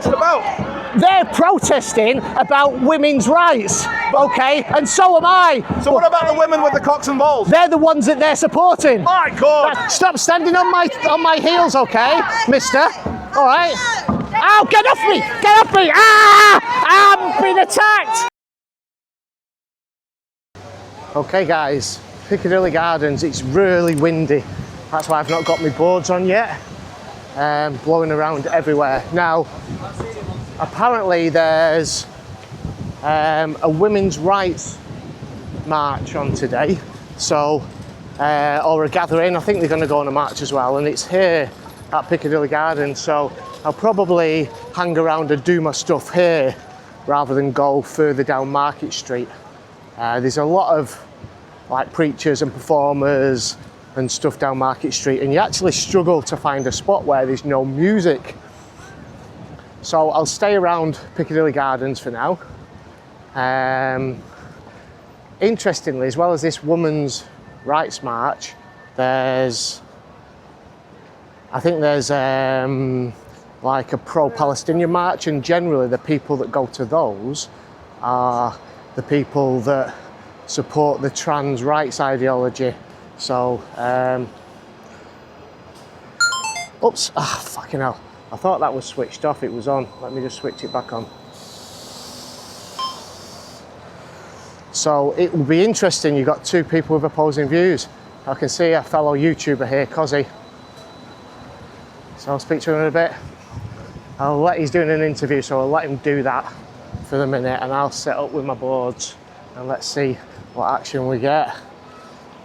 protesting about? They're protesting about women's rights, okay? And so am I. So what about the women with the cocks and balls? They're the ones that they're supporting. My God! Stop standing on my heels, okay, mister? All right. Ow, get off me! Get off me! Ah! I'm being attacked! Okay, guys, Piccadilly Gardens, it's really windy. That's why I've not got my boards on yet. Blowing around everywhere. Now, apparently there's a women's rights march on today. So, or a gathering. I think they're going to go on a march as well. And it's here at Piccadilly Gardens. So I'll probably hang around and do my stuff here rather than go further down Market Street. There's a lot of like preachers and performers and stuff down Market Street, and you actually struggle to find a spot where there's no music. So I'll stay around Piccadilly Gardens for now. Interestingly, as well as this women's rights march, I think there's like a pro-Palestinian march, and generally the people that go to those are the people that support the trans rights ideology. So, oops, fucking hell. I thought that was switched off, it was on. Let me just switch it back on. So it will be interesting, you've got two people with opposing views. I can see a fellow YouTuber here, Cozzy. So I'll speak to him in a bit. He's doing an interview, so I'll let him do that for the minute, and I'll set up with my boards and let's see what action we get.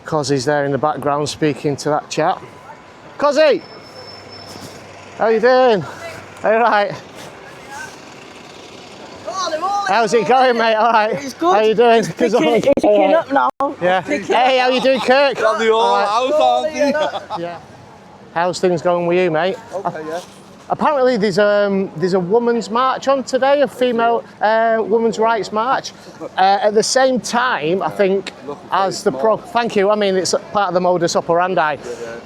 Cozzy's there in the background speaking to that chap. Cozzy! How you doing? All right. How's it going, mate? All right. It's good. How you doing? It's picking up now. Yeah. Hey, how you doing, Kirk? Yeah. How's things going with you, mate? Okay, yeah. Apparently there's a women's march on today, a female women's rights march. At the same time, I think, as the thank you, I mean, it's part of the modus operandi.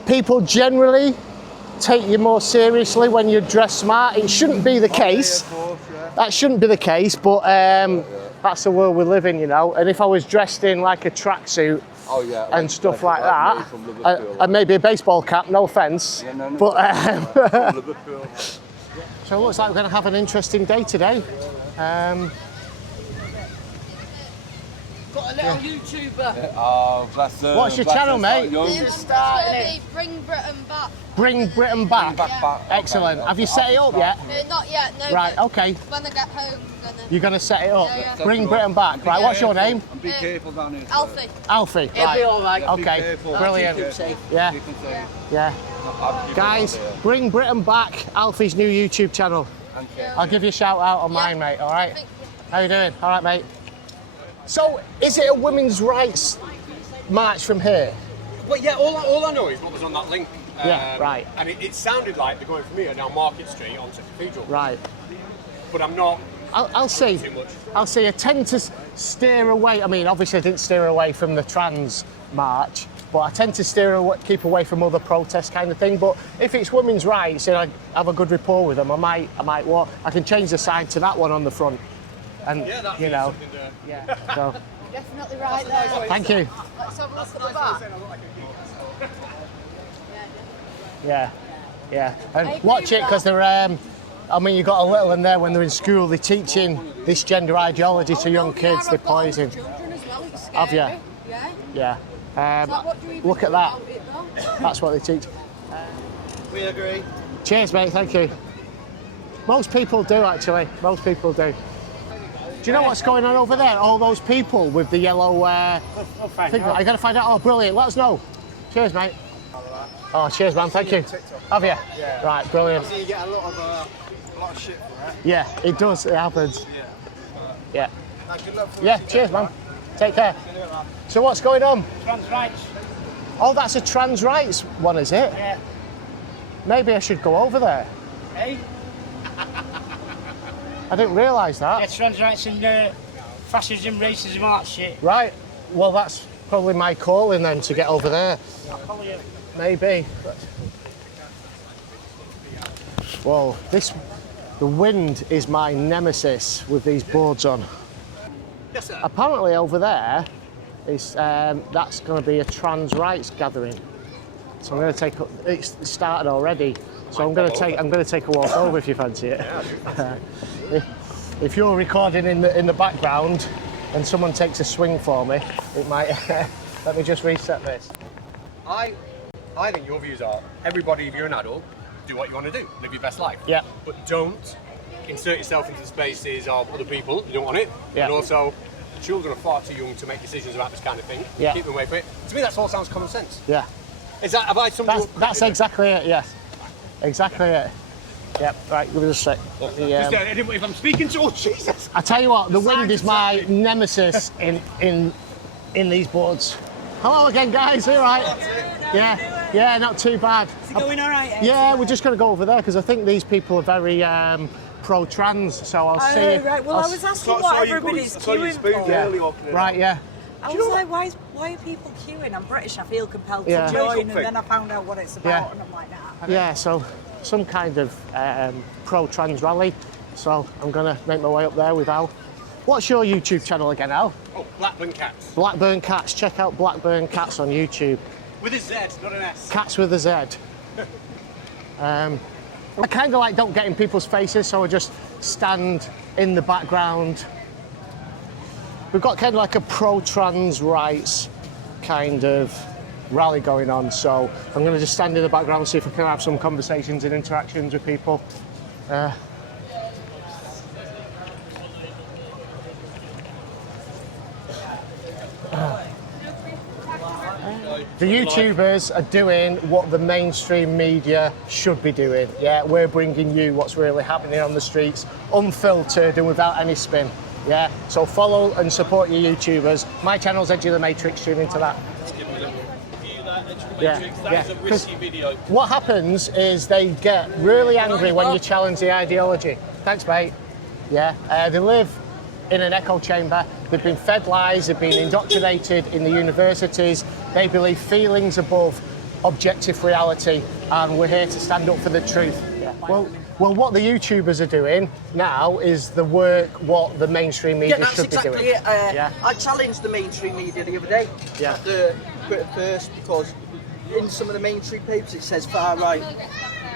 People generally take you more seriously when you're dressed smart. It shouldn't be the case. That shouldn't be the case, but that's the world we live in, you know. And if I was dressed in like a tracksuit, and stuff like that, and maybe a baseball cap, no offence, but so it looks like we're going to have an interesting day today. Got a little YouTuber. Oh, bless her. What's your channel, mate? It's going to be Bring Britain Back. Bring Britain Back. Yeah. Excellent. Have you set it up yet? Not yet, no. Right, okay. When I get home, You're going to set it up? Yeah. Bring Britain Back. Right, what's your name? And be careful down here. Alfie. Alfie. It'll be all right. Okay, brilliant. Yeah, yeah. Guys, Bring Britain Back, Alfie's new YouTube channel. I'll give you a shout out on mine, mate, all right? How you doing? All right, mate. So, is it a women's rights march from here? Well, yeah, all I know is what was on that link. Yeah, right. And it sounded like they're going from here down Market Street onto Cathedral. Right. But I'm not. I'll see. Too much. I'll see. I tend to steer away. I mean, obviously, I didn't steer away from the trans march, but I tend to keep away from other protests kind of thing. But if it's women's rights and I have a good rapport with them, I might walk. I can change the sign to that one on the front, and Yeah, you know, yeah. So Definitely right there. thank you. Let's have a look at the back. Yeah, yeah. And watch it because they're. I mean, you got a little in there when they're in school. They're teaching this gender ideology to young kids. They're poison. Have you? Yeah. Yeah. Look at that. That's what they teach. We agree. Cheers, mate. Thank you. Most people do, actually. Most people do. Do you know what's going on over there? All those people with the yellow thing. I got to find out. Oh, brilliant. Let us know. Cheers, mate. Oh, cheers, man. Thank you. Have you? Yeah. Right, brilliant. So you get a lot of shit for it. Yeah, it does. It happens. Yeah. Yeah. Good luck for Yeah, cheers, man. Take care. So what's going on? Trans rights. Oh, that's a trans rights one, is it? Yeah. Maybe I should go over there. Hey? I didn't realise that. Yeah, trans rights and fascism, racism, all that shit. Right. Well, that's probably my calling then to get over there. I'll call you. Maybe. Whoa, this The wind is my nemesis with these boards on. Yes, sir. Apparently over there is that's going to be a trans rights gathering. So I'm going to take. It's started already. So I'm going to take a walk over if you fancy it. If you're recording in the background and someone takes a swing for me, it might. Let me just reset this. I think your views are everybody, if you're an adult, do what you want to do, live your best life. Yeah. But don't insert yourself into the spaces of other people. You don't want it. Yeah. And also, children are far too young to make decisions about this kind of thing. Yeah. Keep them away from it. To me, that all sounds common sense. Yeah. Is that? Have I summed you up? That's exactly it. Yes. Exactly it. Yep. Right. Give us a sec. If I'm speaking to, oh Jesus! I tell you what, the wind is my nemesis in these boards. Hello again, guys. All right? Yeah. Yeah. Not too bad. Is it going all right? Yeah, we're just going to go over there because I think these people are very pro-trans. So I'll see. Oh, right. Well, I was asking what everybody's queuing for. Yeah. Right. Yeah. I was like, why are people queuing? I'm British. I feel compelled to join, and then I found out what it's about, and I'm like, nah. Yeah. So some kind of pro-trans rally. So I'm going to make my way up there with Al. What's your YouTube channel again, Al? Oh, Blackburn Cats. Blackburn Cats. Check out Blackburn Cats on YouTube. With a Z, not an S. Cats with a Z. I kind of like don't get in people's faces, so I just stand in the background. We've got kind of like a pro-trans rights kind of rally going on, so I'm going to just stand in the background and see if I can have some conversations and interactions with people. The YouTubers are doing what the mainstream media should be doing. Yeah, we're bringing you what's really happening on the streets, unfiltered and without any spin. Yeah, so follow and support your YouTubers. My channel's Edge of the Matrix. Tune into that. Yeah, because what happens is they get really angry when you challenge the ideology. Thanks, mate. Yeah, they live in an echo chamber. They've been fed lies. They've been indoctrinated in the universities. They believe feelings above objective reality, and we're here to stand up for the truth. Yeah. Well, what the YouTubers are doing now is the work what the mainstream media should be doing. Yeah, that's exactly it. I challenged the mainstream media the other day. Yeah. The Britain First, because in some of the mainstream papers it says far right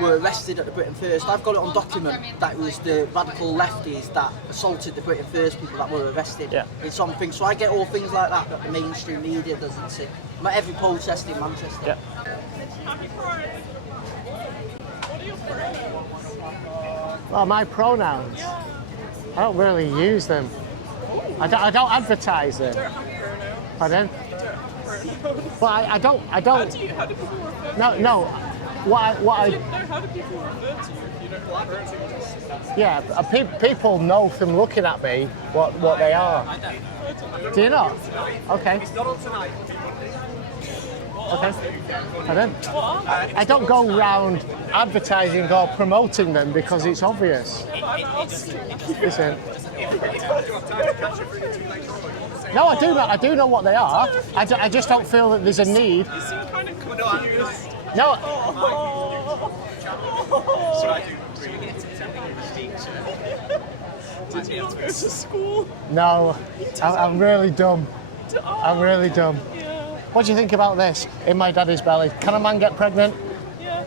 were arrested at the Britain First. I've got it on document that it was the radical lefties that assaulted the Britain First people that were arrested in something. So I get all things like that that the mainstream media doesn't see. I'm at every protest in Manchester. Yeah. Well, my pronouns. I don't really use them. I don't advertise them. Pardon? But I don't. How do people refer to you? No. What I don't know how do people refer to you if you don't refer to them? Yeah, people know from looking at me what they are. I don't know. Do you not? Okay. It's not on tonight. Okay. I don't go around advertising or promoting them because it's obvious. Listen. No, I do know what they are. I just don't feel that there's a need. You seem kind of confused. No. Did you not go to school? No. I'm really dumb. I'm really dumb. Yeah. What do you think about this? In my daddy's belly. Can a man get pregnant? Yeah.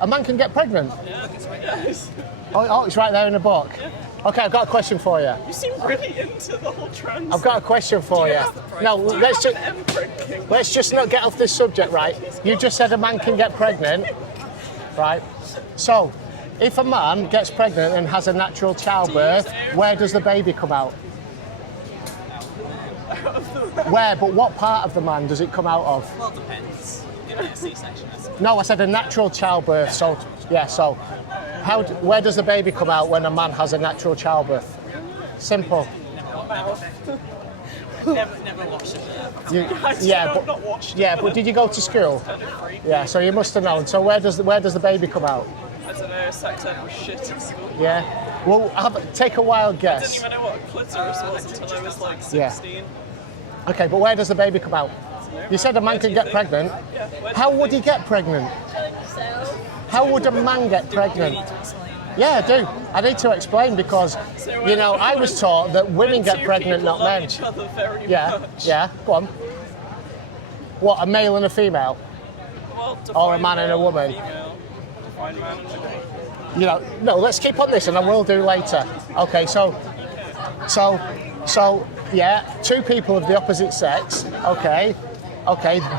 A man can get pregnant? Yes. Oh, it's right there in the book. Yeah. Okay, I've got a question for you. You seem really into the whole trans. I've got a question for you. No, let's just not get off this subject, right? You just said a man can get pregnant, right? So, if a man gets pregnant and has a natural childbirth, where does the baby come out? Where? But what part of the man does it come out of? Well, it depends. You know, a C-section. No, I said a natural childbirth. So, yeah. So, where does the baby come out when a man has a natural childbirth? Simple. Never watched it. But did you go to school? Yeah. So you must have known. So where does the baby come out? I don't know, sex ed was shit at school. Yeah. Well, take a wild I guess. didn't even know what a clitoris was until I was like 16. Okay, but where does the baby come out? You said a man can get pregnant. How would he get pregnant? How would a man get pregnant? Yeah, I do. I need to explain because, you know, I was taught that women get pregnant, not men. Each other very Yeah, much. yeah, go on. What, a male and a female? Well, Or a define man and a male, woman? Female, define man and woman. You know, no, let's keep on this and I will do later. Okay, so, yeah, two people of the opposite sex, okay,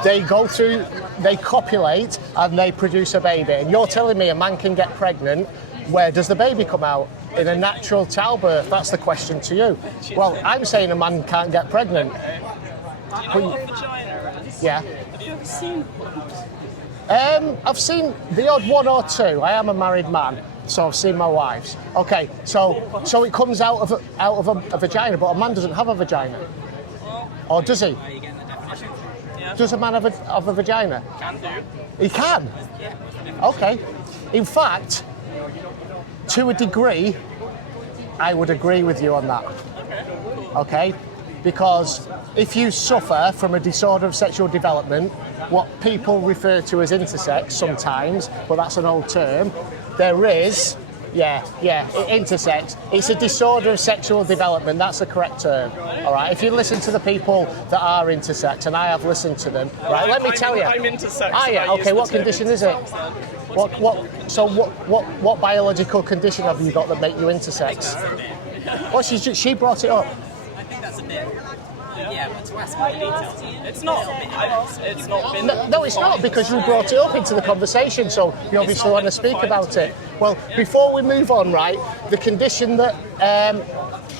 they go through, they copulate and they produce a baby. And you're telling me a man can get pregnant, where does the baby come out? In a natural childbirth, that's the question to you. Well, I'm saying a man can't get pregnant. Do you know what a vagina is? Yeah. Have you ever seen one? I've seen the odd one or two. I am a married man, so I've seen my wives. Okay, so it comes out of a vagina, but a man doesn't have a vagina, or does he? Are you getting the definition? Yeah. Does a man have a vagina? Can do. He can. Yeah. Okay. In fact, to a degree, I would agree with you on that. Okay? Because if you suffer from a disorder of sexual development, what people refer to as intersex sometimes, but that's an old term, there is, intersex. It's a disorder of sexual development, that's the correct term. All right, if you listen to the people that are intersex, and I have listened to them, right, let me tell you. I'm intersex. Ah, yeah, okay, what condition is it? What biological condition have you got that make you intersex? Well, she brought it up. I think that's a bit. Yeah, but to ask more details. It's not. It's not been. No, it's not, because you brought it up into the conversation, so you obviously want to speak about it. Well, before we move on, right, the condition that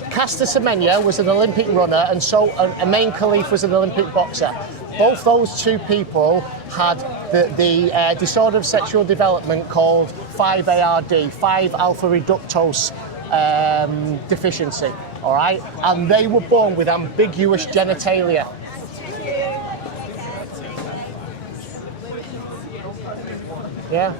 Caster Semenya was an Olympic runner and so Amain Khalif was an Olympic boxer. Both those two people had the disorder of sexual development called 5-ARD, 5-alpha reductose deficiency, all right? And they were born with ambiguous genitalia. Yeah.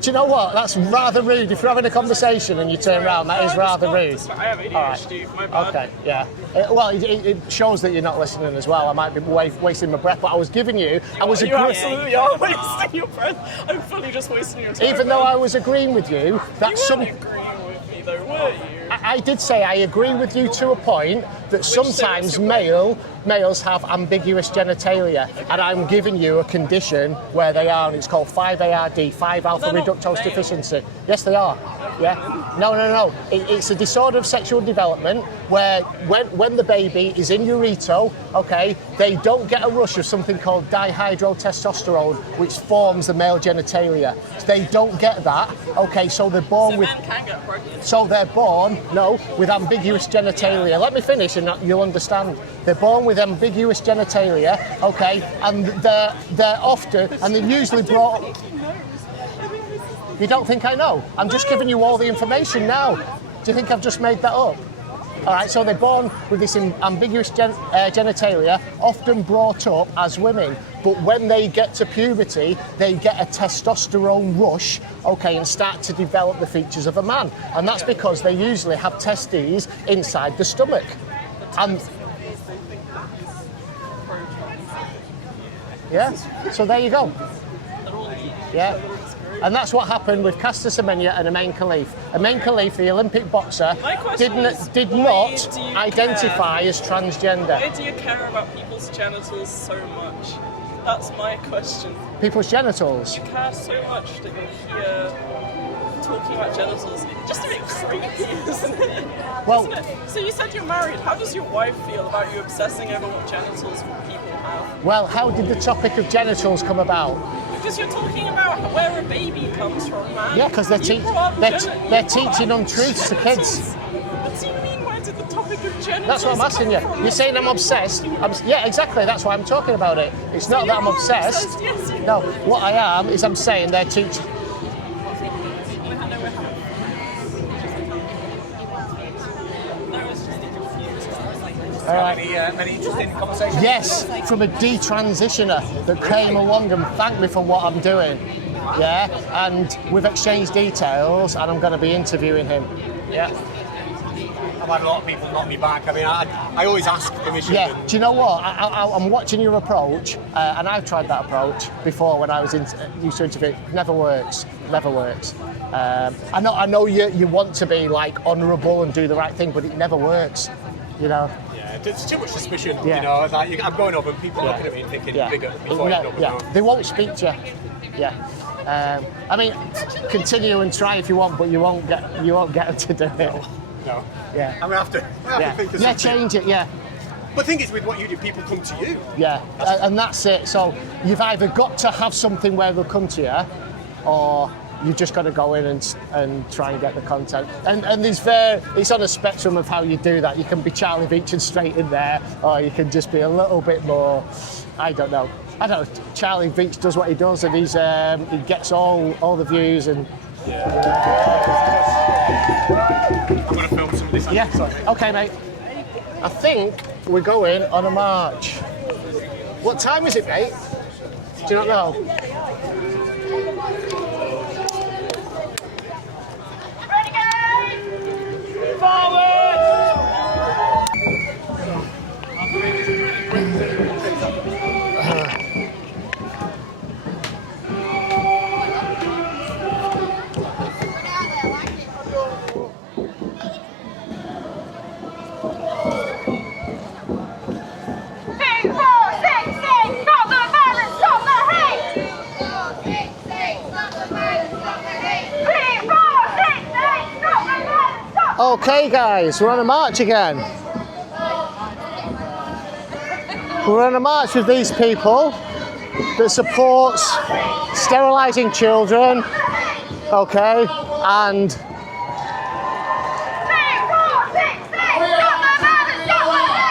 Do you know what? That's rather rude. If you're having a conversation and you turn around, that is rather rude. I have ADHD. My bad. Okay, yeah. It shows that you're not listening as well. I might be wasting my breath, but I was giving you. You absolutely are wasting your breath. I'm fully just wasting your time. Even though I was agreeing with you, that's you weren't agreeing with me though, were you? I did say I agree with you to a point that sometimes males have ambiguous genitalia, and I'm giving you a condition where they are, and it's called 5-ARD, 5-alpha reductose deficiency. Yes, they are. Yeah. No. It's a disorder of sexual development where when the baby is in utero, okay, they don't get a rush of something called dihydrotestosterone, which forms the male genitalia. They don't get that. Okay, so they're born with. Men can get pregnant. So they're born, with ambiguous genitalia. Let me finish and you'll understand. They're born with ambiguous genitalia, okay, and they're often, and they're usually brought. You don't think I know? I'm just giving you all the information now. Do you think I've just made that up? All right, so they're born with this ambiguous genitalia, often brought up as women, but when they get to puberty, they get a testosterone rush, okay, and start to develop the features of a man. And that's because they usually have testes inside the stomach. And yeah, so there you go. Yeah. And that's what happened with Caster Semenya and Amain Khalif. Amain Khalif, the Olympic boxer, did not identify as transgender. Why do you care about people's genitals so much? That's my question. People's genitals? You care so much that you're here talking about genitals. Just a bit creepy, isn't it? Well, isn't it? So you said you're married. How does your wife feel about you obsessing over what genitals people have? Well, how did the topic of genitals come about? Because you're talking about where a baby comes from, man. Yeah, because they're teaching untruths to kids. What do you mean, where did the topic of genitals That's what I'm asking you. You're saying I'm obsessed. Yeah, exactly, that's why I'm talking about it. It's not that I'm obsessed. Yes, No, what I am is I'm saying they're teaching. All right. Any interesting conversations? Yes, from a detransitioner that came along and thanked me for what I'm doing. Yeah, and we've exchanged details and I'm going to be interviewing him. Yeah. I've had a lot of people knock me back. I mean, I always ask permission. Yeah, do you know what? I'm watching your approach, and I've tried that approach before when I was used to interview. Never works. Never works. I know you want to be like honourable and do the right thing, but it never works. You know. Yeah, it's too much suspicion. You know, like I'm going up and people looking at me and thinking bigger before you know. They won't speak to you. Yeah. I mean, continue and try if you want, but you won't get them to do it. No. Yeah. I'm gonna have to think of something. Change it. Yeah. But the thing is, with what you do, people come to you. Yeah, and that's it. So you've either got to have something where they'll come to you, or you've just got to go in and try and get the content. And it's on a spectrum of how you do that. You can be Charlie Beach and straight in there, or you can just be a little bit more, I don't know. Charlie Beach does what he does, and he gets all the views and. I'm gonna film some of this. Yeah. Okay, mate. I think we're going on a march. What time is it, mate? Do you not know? Ready, guys? Forward! Okay, guys, we're on a march again. We're on a march with these people that supports sterilising children, okay, and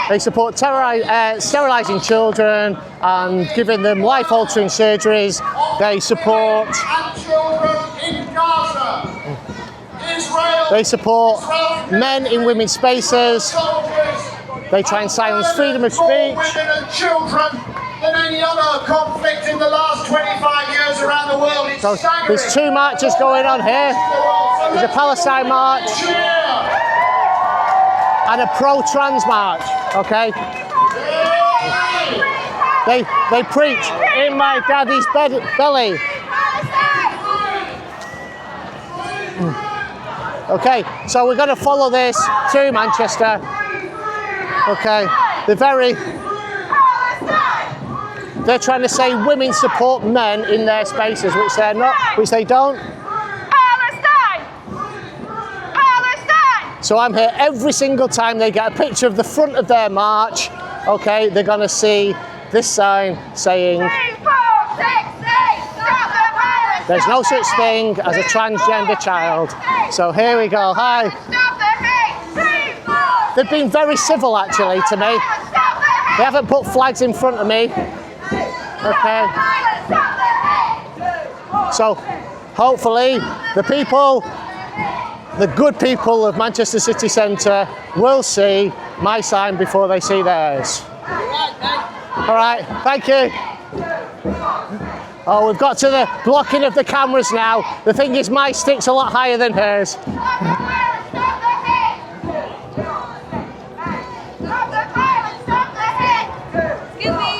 they support sterilising children and giving them life-altering surgeries. They support men in women's spaces. They try and silence freedom of speech. Women and children than any other conflict in the last 25 years around the world. It's staggering. There's two marches going on here. There's a Palestine march and a pro-trans march, okay? They preach in my daddy's belly. Okay, so we're going to follow this to Manchester. Okay, they're trying to say women support men in their spaces, which they're not, which they don't. Palestine! Palestine! So I'm here every single time they get a picture of the front of their march. Okay, they're going to see this sign saying, 3, 4, 6, 8, stop the violence! there's no such thing as a transgender child. So here we go. Hi. Stop the hate! 3, 4, They've been very civil actually to me. stop the hate! They haven't put flags in front of me. Okay. So hopefully the good people of Manchester City Centre will see my sign before they see theirs. All right, thank you. Oh, we've got to the blocking of the cameras now. The thing is, my stick's a lot higher than hers. Excuse me.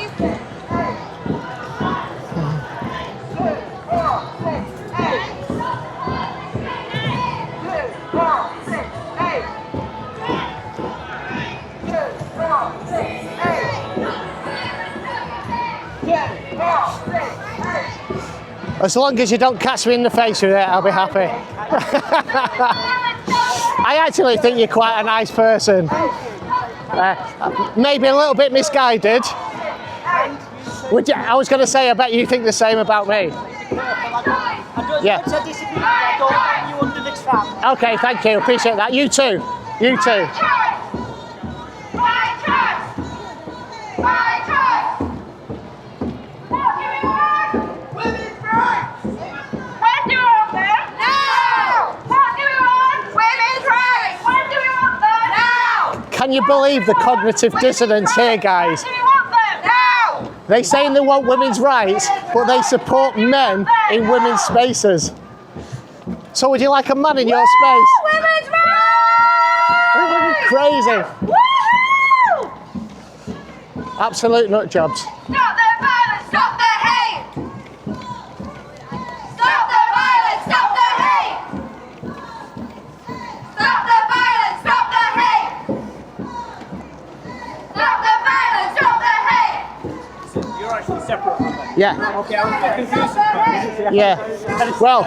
As long as you don't catch me in the face with it, I'll be happy. I actually think you're quite a nice person. Maybe a little bit misguided. I was going to say, I bet you think the same about me. Yeah. Okay, thank you. Appreciate that. You too. You too. Can you believe the cognitive dissonance here, guys? They say they want women's rights, but they support men in women's spaces. So would you like a man in your space? Women's rights! crazy. Woohoo! Absolute nut jobs. Stop the violence, stop the hate! Stop the violence, stop the hate! Stop the violence, stop the hate! Stop the violence, stop the hate! You're actually separate from them. Yeah. Okay, I'm confused. Yeah. Well,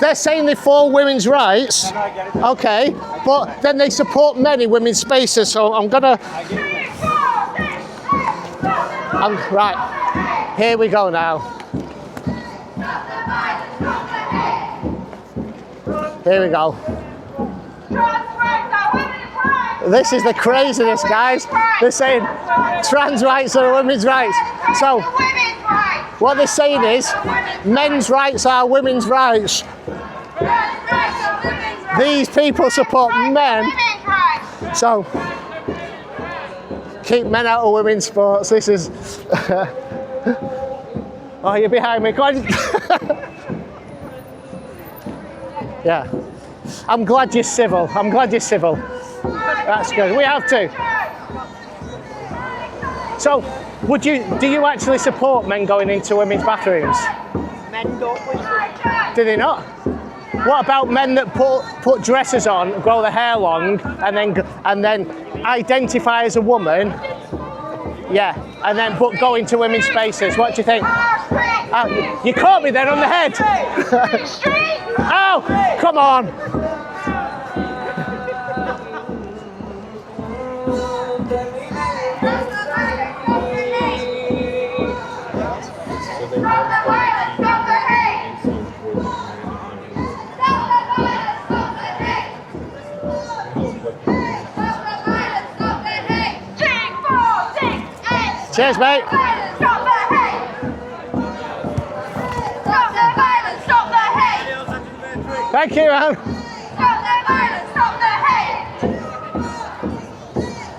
they're saying they're for women's rights. Okay, but then they support men in women's spaces. So I'm gonna. Right. Here we go now. Here we go. This is the craziness, guys. They're saying trans rights are women's rights. So what they're saying is men's rights are women's rights. These people support men. So keep men out of women's sports. This is. Oh, you're behind me. Go on. Yeah. I'm glad you're civil. I'm glad you're civil. That's good. We have to. So, do you actually support men going into women's bathrooms? Men don't wish to. Do they not? What about men that put dresses on, grow their hair long, and then identify as a woman? Yeah, and then go into women's spaces. What do you think? You caught me there on the head. Oh, come on. Cheers, mate. Stop the hate! Stop the violence, stop the hate! Thank you, man. Stop the violence, stop the hate!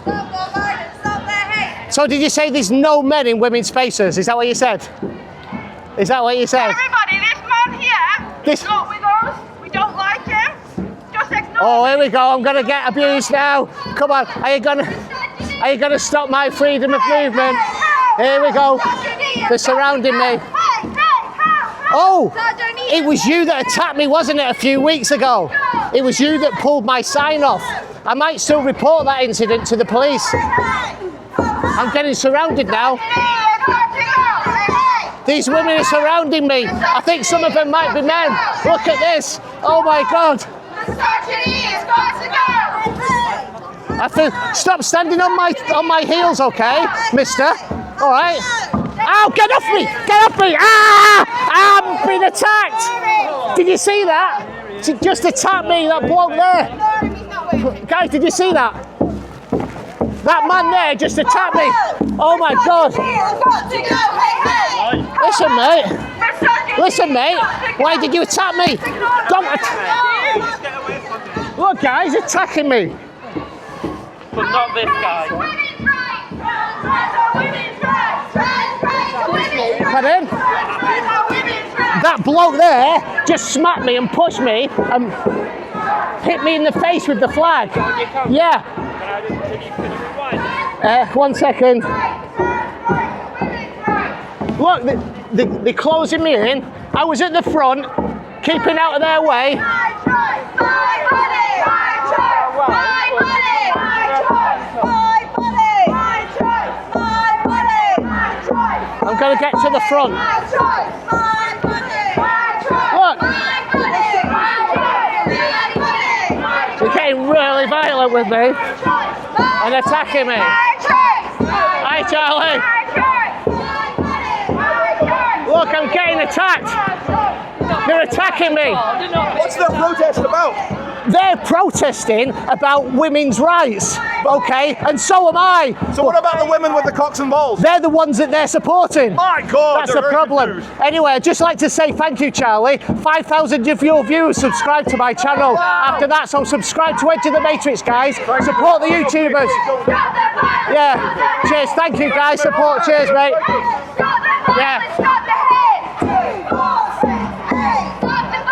Stop the violence, stop the hate! So did you say there's no men in women's spaces? Is that what you said? Is that what you said? Everybody, this man here is not with us. We don't like him. Just ignore Oh, here we go. I'm gonna get abused now. Come on. Are you gonna stop my freedom of movement? Here we go. They're surrounding me. Oh, it was you that attacked me, wasn't it, a few weeks ago? It was you that pulled my sign off. I might still report that incident to the police. I'm getting surrounded now. These women are surrounding me. I think some of them might be men. Look at this. Oh my God. Stop standing on my heels, okay, mister? All right. Ow, get off me! Get off me! Ah! I'm being attacked! Did you see that? She just attacked me, that bloke there. Guys, did you see that? That man there just attacked me. Oh my God. Listen, mate. Why did you attack me? Don't Look, guys, attacking me. But not this guy. Pardon? That bloke there just smacked me and pushed me and hit me in the face with the flag. Yeah. Can you 1 second. Look, they're closing me in. I was at the front, keeping out of their way. I'm going to get to the front. Look. They're getting really violent with me and attacking me. Hi, Charlie. Look, I'm getting attacked. They're attacking me. What's their protest about? They're protesting about women's rights, okay? And so am I. So what about the women with the cocks and balls? They're the ones that they're supporting. My God, that's the problem. Anyway, I'd just like to say thank you, Charlie. 5,000 of your viewers subscribe to my channel. After that, so subscribe to Edge of the Matrix, guys. Support the YouTubers. Yeah. Cheers. Thank you, guys. Support. Cheers, mate. Yeah.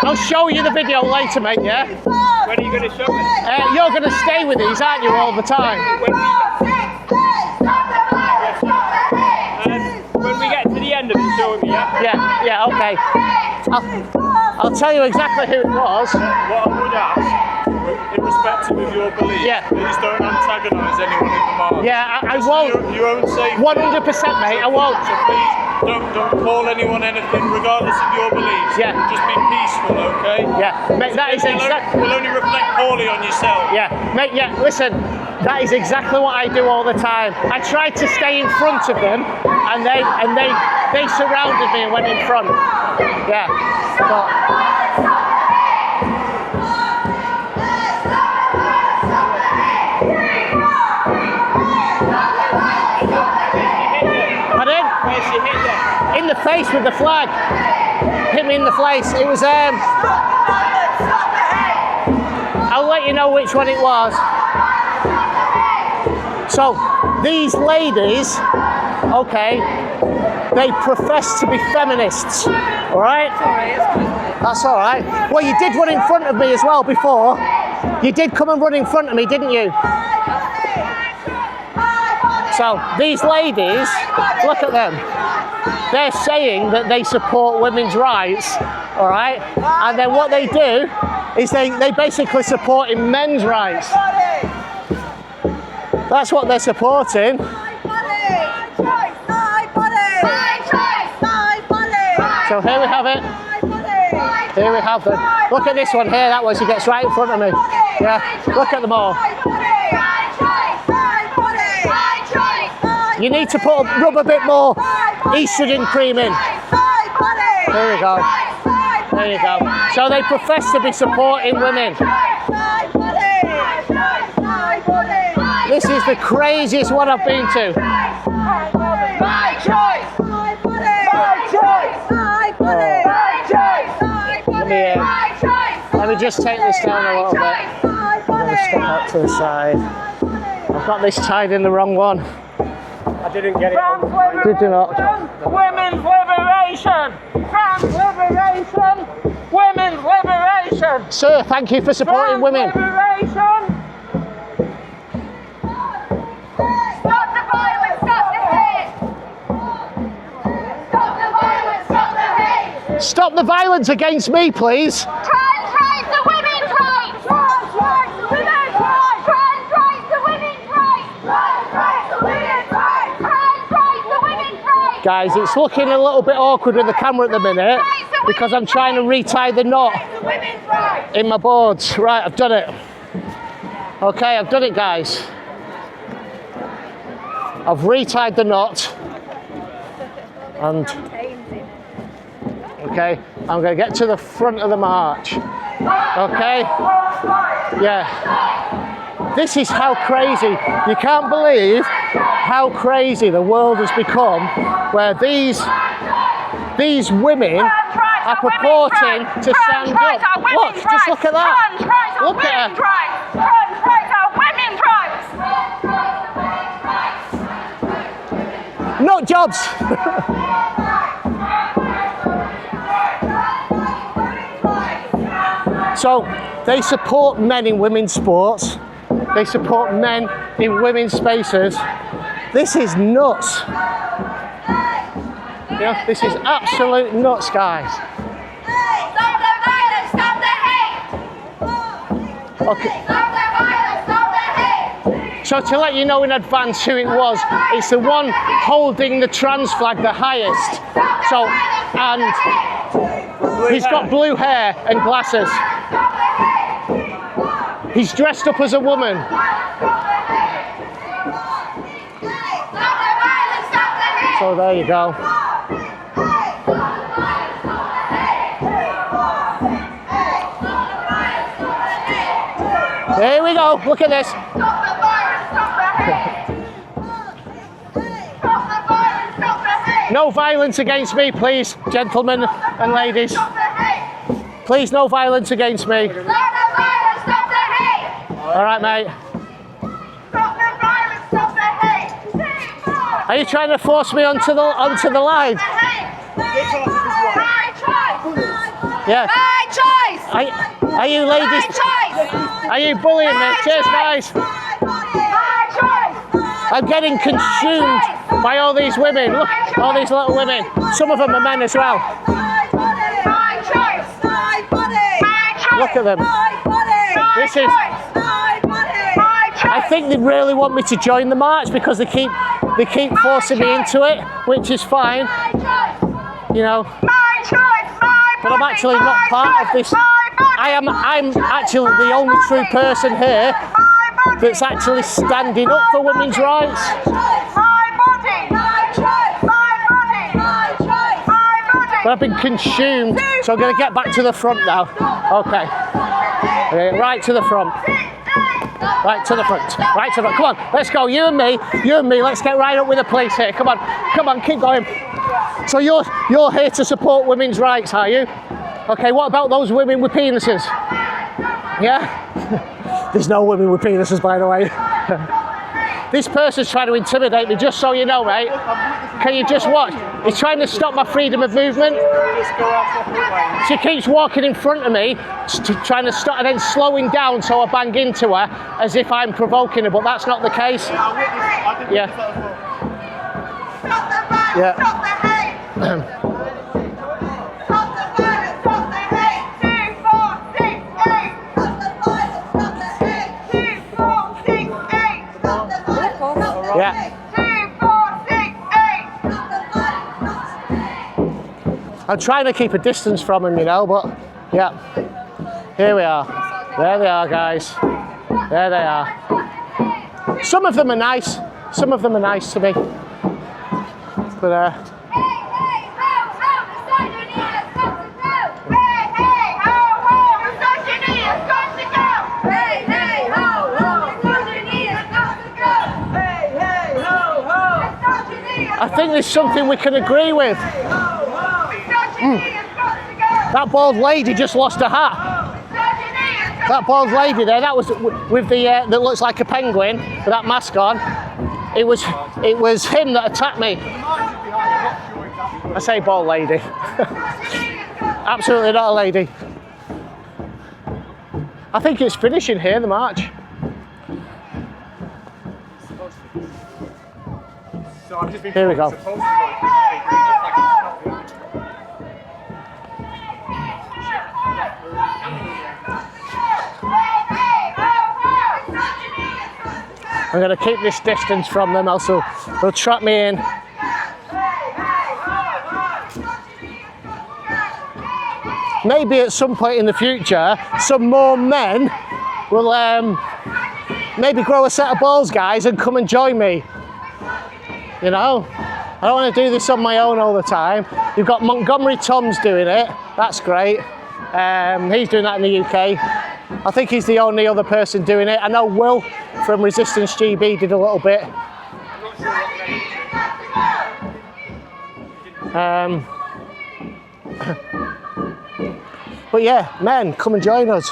I'll show you the video later, mate, yeah? When are you going to show it? You're going to stay with these, aren't you, all the time? When we get to the end of it, show me, yeah? Yeah, okay. I'll tell you exactly who it was. What I would ask, irrespective of your belief, please don't antagonise anyone in the march. Yeah, I won't. Your own safety. 100%, mate, I won't. So please don't call anyone anything, regardless of your beliefs. Yeah. Just be peaceful, okay? Yeah, mate, that is exactly. Will only reflect poorly on yourself. Yeah, mate, yeah, listen, that is exactly what I do all the time. I tried to stay in front of them, and they surrounded me and went in front. Yeah. Pardon? Where's she hit you? In the face with the flag. Hit me in the face. It was I'll let you know which one it was. So these ladies, okay, they profess to be feminists, all right? That's all right. Well, you did run in front of me as well before. You did come and run in front of me, didn't you? So these ladies, look at them. They're saying that they support women's rights, all right? And then what they do is they basically support in men's rights. That's what they're supporting. So here we have it. Here we have them. Look at this one here, that one, she gets right in front of me. Yeah, look at them all. You need to rub a bit more estrogen cream in. There we go. There you go. So they profess to be supporting women. This is the craziest one I've been to. My choice! My body! My choice! My body! My choice! My body! My choice! Let me just take this down a little bit. I'm going to step out to the side. I've got this tied in the wrong one. I didn't get it. Did you not? Women's liberation! Trans liberation! Women's liberation! Sir, thank you for supporting women. Liberation! Stop the violence! Stop the hate! Stop the violence! Stop the hate! Stop the violence against me, please. Trans rights are women's rights! Trans rights are women's rights! Trans rights are women's rights! Trans rights are women's rights! Trans rights are women's rights! Guys, it's looking a little bit awkward with the camera at the minute because I'm trying to retie the knot in my boards. Right, I've done it. Okay, I've done it, guys. I've retied the knot. And okay, I'm going to get to the front of the march. Okay? Yeah. This is how crazy. You can't believe how crazy the world has become, where these women are purporting to stand up. Look, just look at that. Look at her. Trans rights are women's rights! Nut jobs. So they support men in women's sports. They support men in women's spaces. This is nuts. Yeah, this is absolute nuts, guys. Stop the violence! Stop the hate! Okay. Stop the violence! Stop the hate! So to let you know in advance who it was, it's the one holding the trans flag the highest. So, and he's got blue hair and glasses. He's dressed up as a woman. So there you go. There we go, look at this. Stop the violence! Stop the hate! Stop the violence! Stop the hate! No violence against me, please, gentlemen and ladies. Stop the hate! Please, no violence against me. Stop the violence! Stop the hate! All right, mate. Stop the violence! Stop the hate! Are you trying to force me onto the line? My choice! Yeah. My choice! Are you ladies? Are you bullying me? Cheers, guys. I'm getting consumed by all these women. Look, all these little women. Some of them are men as well. Look at them. This is. I think they really want me to join the march because they keep forcing me into it, which is fine. You know. But I'm actually not part of this. I'm actually the only true person here that's actually standing up for women's rights. But I've been consumed, so I'm going to get back to the front now. Okay. Right to the front. Right to the front. Right to the front. Come on, let's go. You and me. Let's get right up with the police here. Come on, keep going. So you're here to support women's rights, are you? Okay, what about those women with penises? Yeah? There's no women with penises, by the way. This person's trying to intimidate me, just so you know, mate. Can you just watch? He's trying to stop my freedom of movement. She keeps walking in front of me, trying to stop, and then slowing down so I bang into her as if I'm provoking her, but that's not the case. Yeah. Yeah. Yeah. 2, 4, 6, 8. I'm trying to keep a distance from him, you know, but yeah. Here we are. There they are, guys. There they are. Some of them are nice. Some of them are nice to me. But I think there's something we can agree with. That bald lady just lost her hat. That bald lady there, that was with the that looks like a penguin with that mask on. It was him that attacked me. I say bald lady. Absolutely not a lady. I think it's finishing here, the march. Here we go. I'm going to keep this distance from them, else they'll trap me in. Maybe at some point in the future, some more men will maybe grow a set of balls, guys, and come and join me. You know, I don't want to do this on my own all the time. You've got Montgomery Tom's doing it. That's great. He's doing that in the UK. I think he's the only other person doing it. I know Will from Resistance GB did a little bit. But yeah, men, come and join us.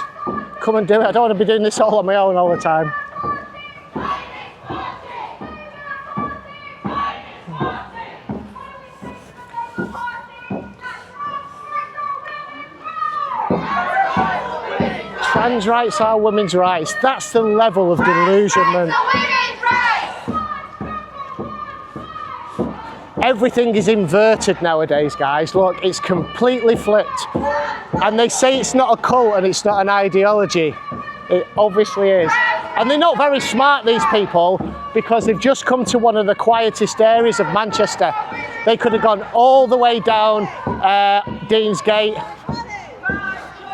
Come and do it. I don't want to be doing this all on my own all the time. Trans rights are women's rights. That's the level of delusionment. Everything is inverted nowadays, guys. Look, it's completely flipped. And they say it's not a cult and it's not an ideology. It obviously is. And they're not very smart, these people, because they've just come to one of the quietest areas of Manchester. They could have gone all the way down Deansgate,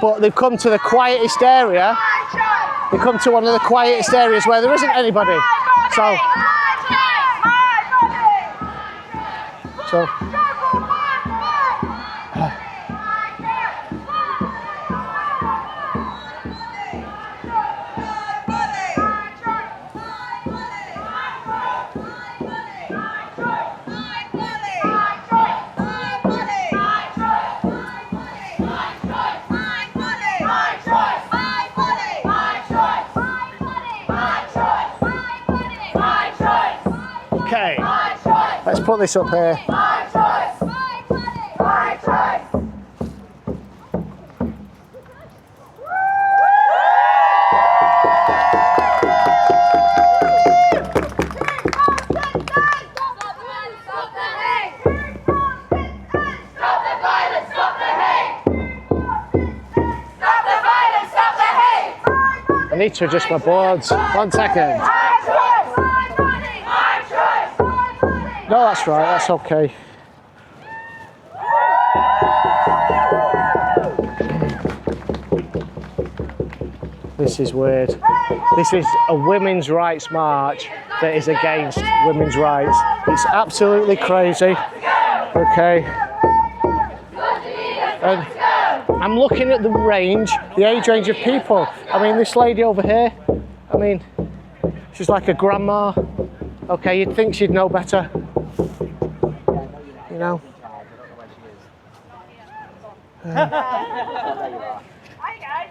but they've come to the quietest area. They come to one of the quietest areas where there isn't anybody. So okay, let's put this up here. I need to adjust my boards. 1 second. No, that's right, that's okay. This is weird. This is a women's rights march that is against women's rights. It's absolutely crazy. Okay. And I'm looking at the range, the age range of people. I mean, this lady over here, I mean, she's like a grandma. Okay, you'd think she'd know better. You know? Hi guys,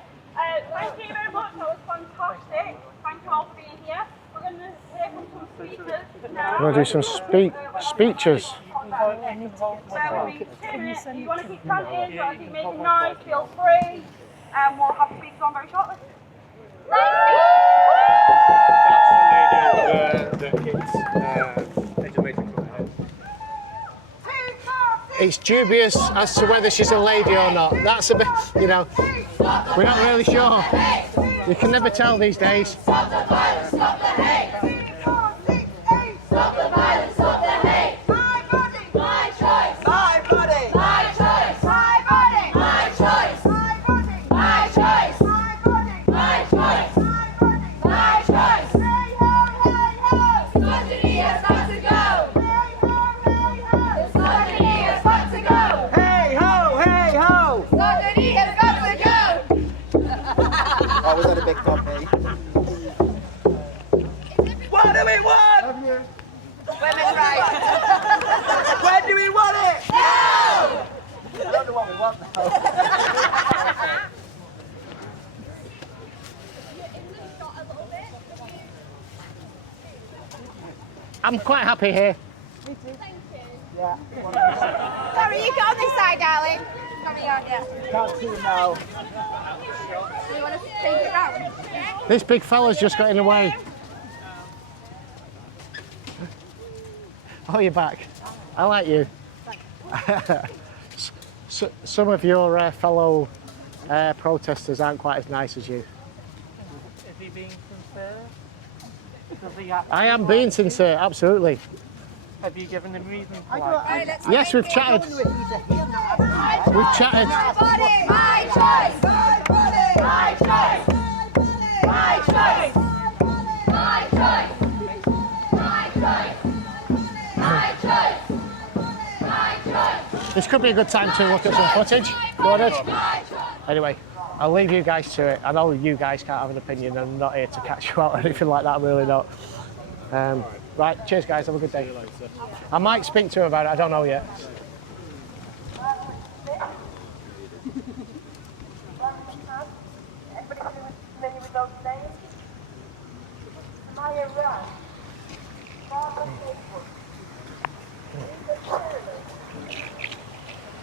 thank you very much, that was fantastic. Thank you all for being here. We're going to hear from some speakers now. We're going to do some speeches. So, I mean, 2 minutes, if you want to keep chanting or keep making noise, feel free. And we'll have speakers on very shortly. It's dubious as to whether she's a lady or not. That's a bit, you know, we're not really sure. You can never tell these days. Stop the violence, stop the hate. Stop the violence, stop the hate. My body, my choice. My body, my choice. My body, my choice. My body, my choice. My body, my choice. My body, my choice. Hey ho, hey ho. Misogyny has got to go. Hey ho, hey ho. Misogyny has got to go. Hey ho, hey ho. Misogyny has got to go. Oh, was that a big copy? What do we want? Women's rights. When do we want it? Now! I don't know what we want now. I'm quite happy here. Me too. Thank you. Yeah. Sorry, you go on this side, darling. Sorry, aren't you? Can't see now. Do you want to take it round? This big fella's just got in the way. Oh, you're back. I like you. Some of your fellow protesters aren't quite as nice as you. Is he being sincere? I am being sincere, absolutely. Have you given him reason for Yes, we've chatted. We've chatted. My body, my choice. My body, my choice. My choice. My choice. My choice. My choice. My choice. This could be a good time to look at some footage. Anyway, I'll leave you guys to it. I know you guys can't have an opinion. I'm not here to catch you out or anything like that. I'm really not. Right, cheers guys, have a good day. I might speak to him about it, I don't know yet. Everybody familiar with those names? Maya Run, Barbara Haywood, Lisa Shirley,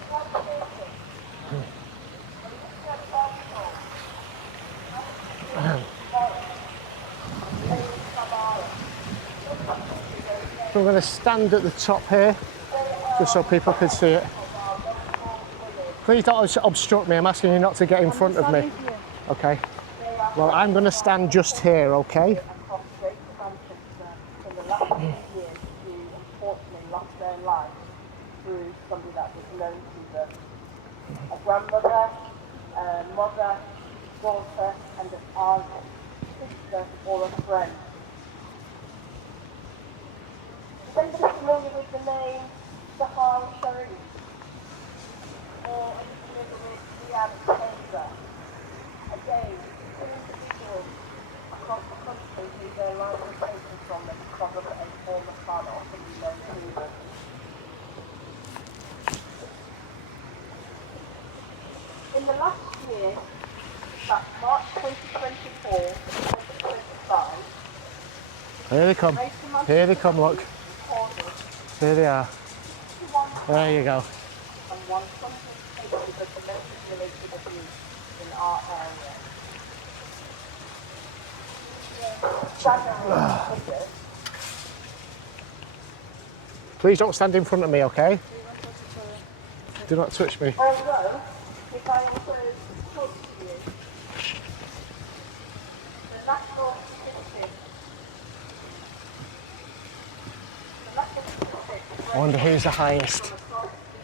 Confrontation, Alicia Bosco, So I'm going to stand at the top here, just so people can see it. Please don't obstruct me, I'm asking you not to get in front of me. Okay. Well, I'm going to stand just here, okay? in the last 2 years who unfortunately lost their lives through somebody that was known to them. A grandmother, a mother, daughter, and an aunt, sister, or a friend. Is anybody familiar with the name Sahar Sharif? Or are you familiar with Riyad Taser? Again, two individuals across the country who their lives were taken from them because of a former plan or somebody known to them. In the last year, that's March 2024 to 2025, Here they come. Here they come, look. Here they are. There you go. And 100 cases of domestic-related abuse in our area. Please don't stand in front of me, okay? Do not touch me. Although, if I also talk to you, I wonder who's the highest.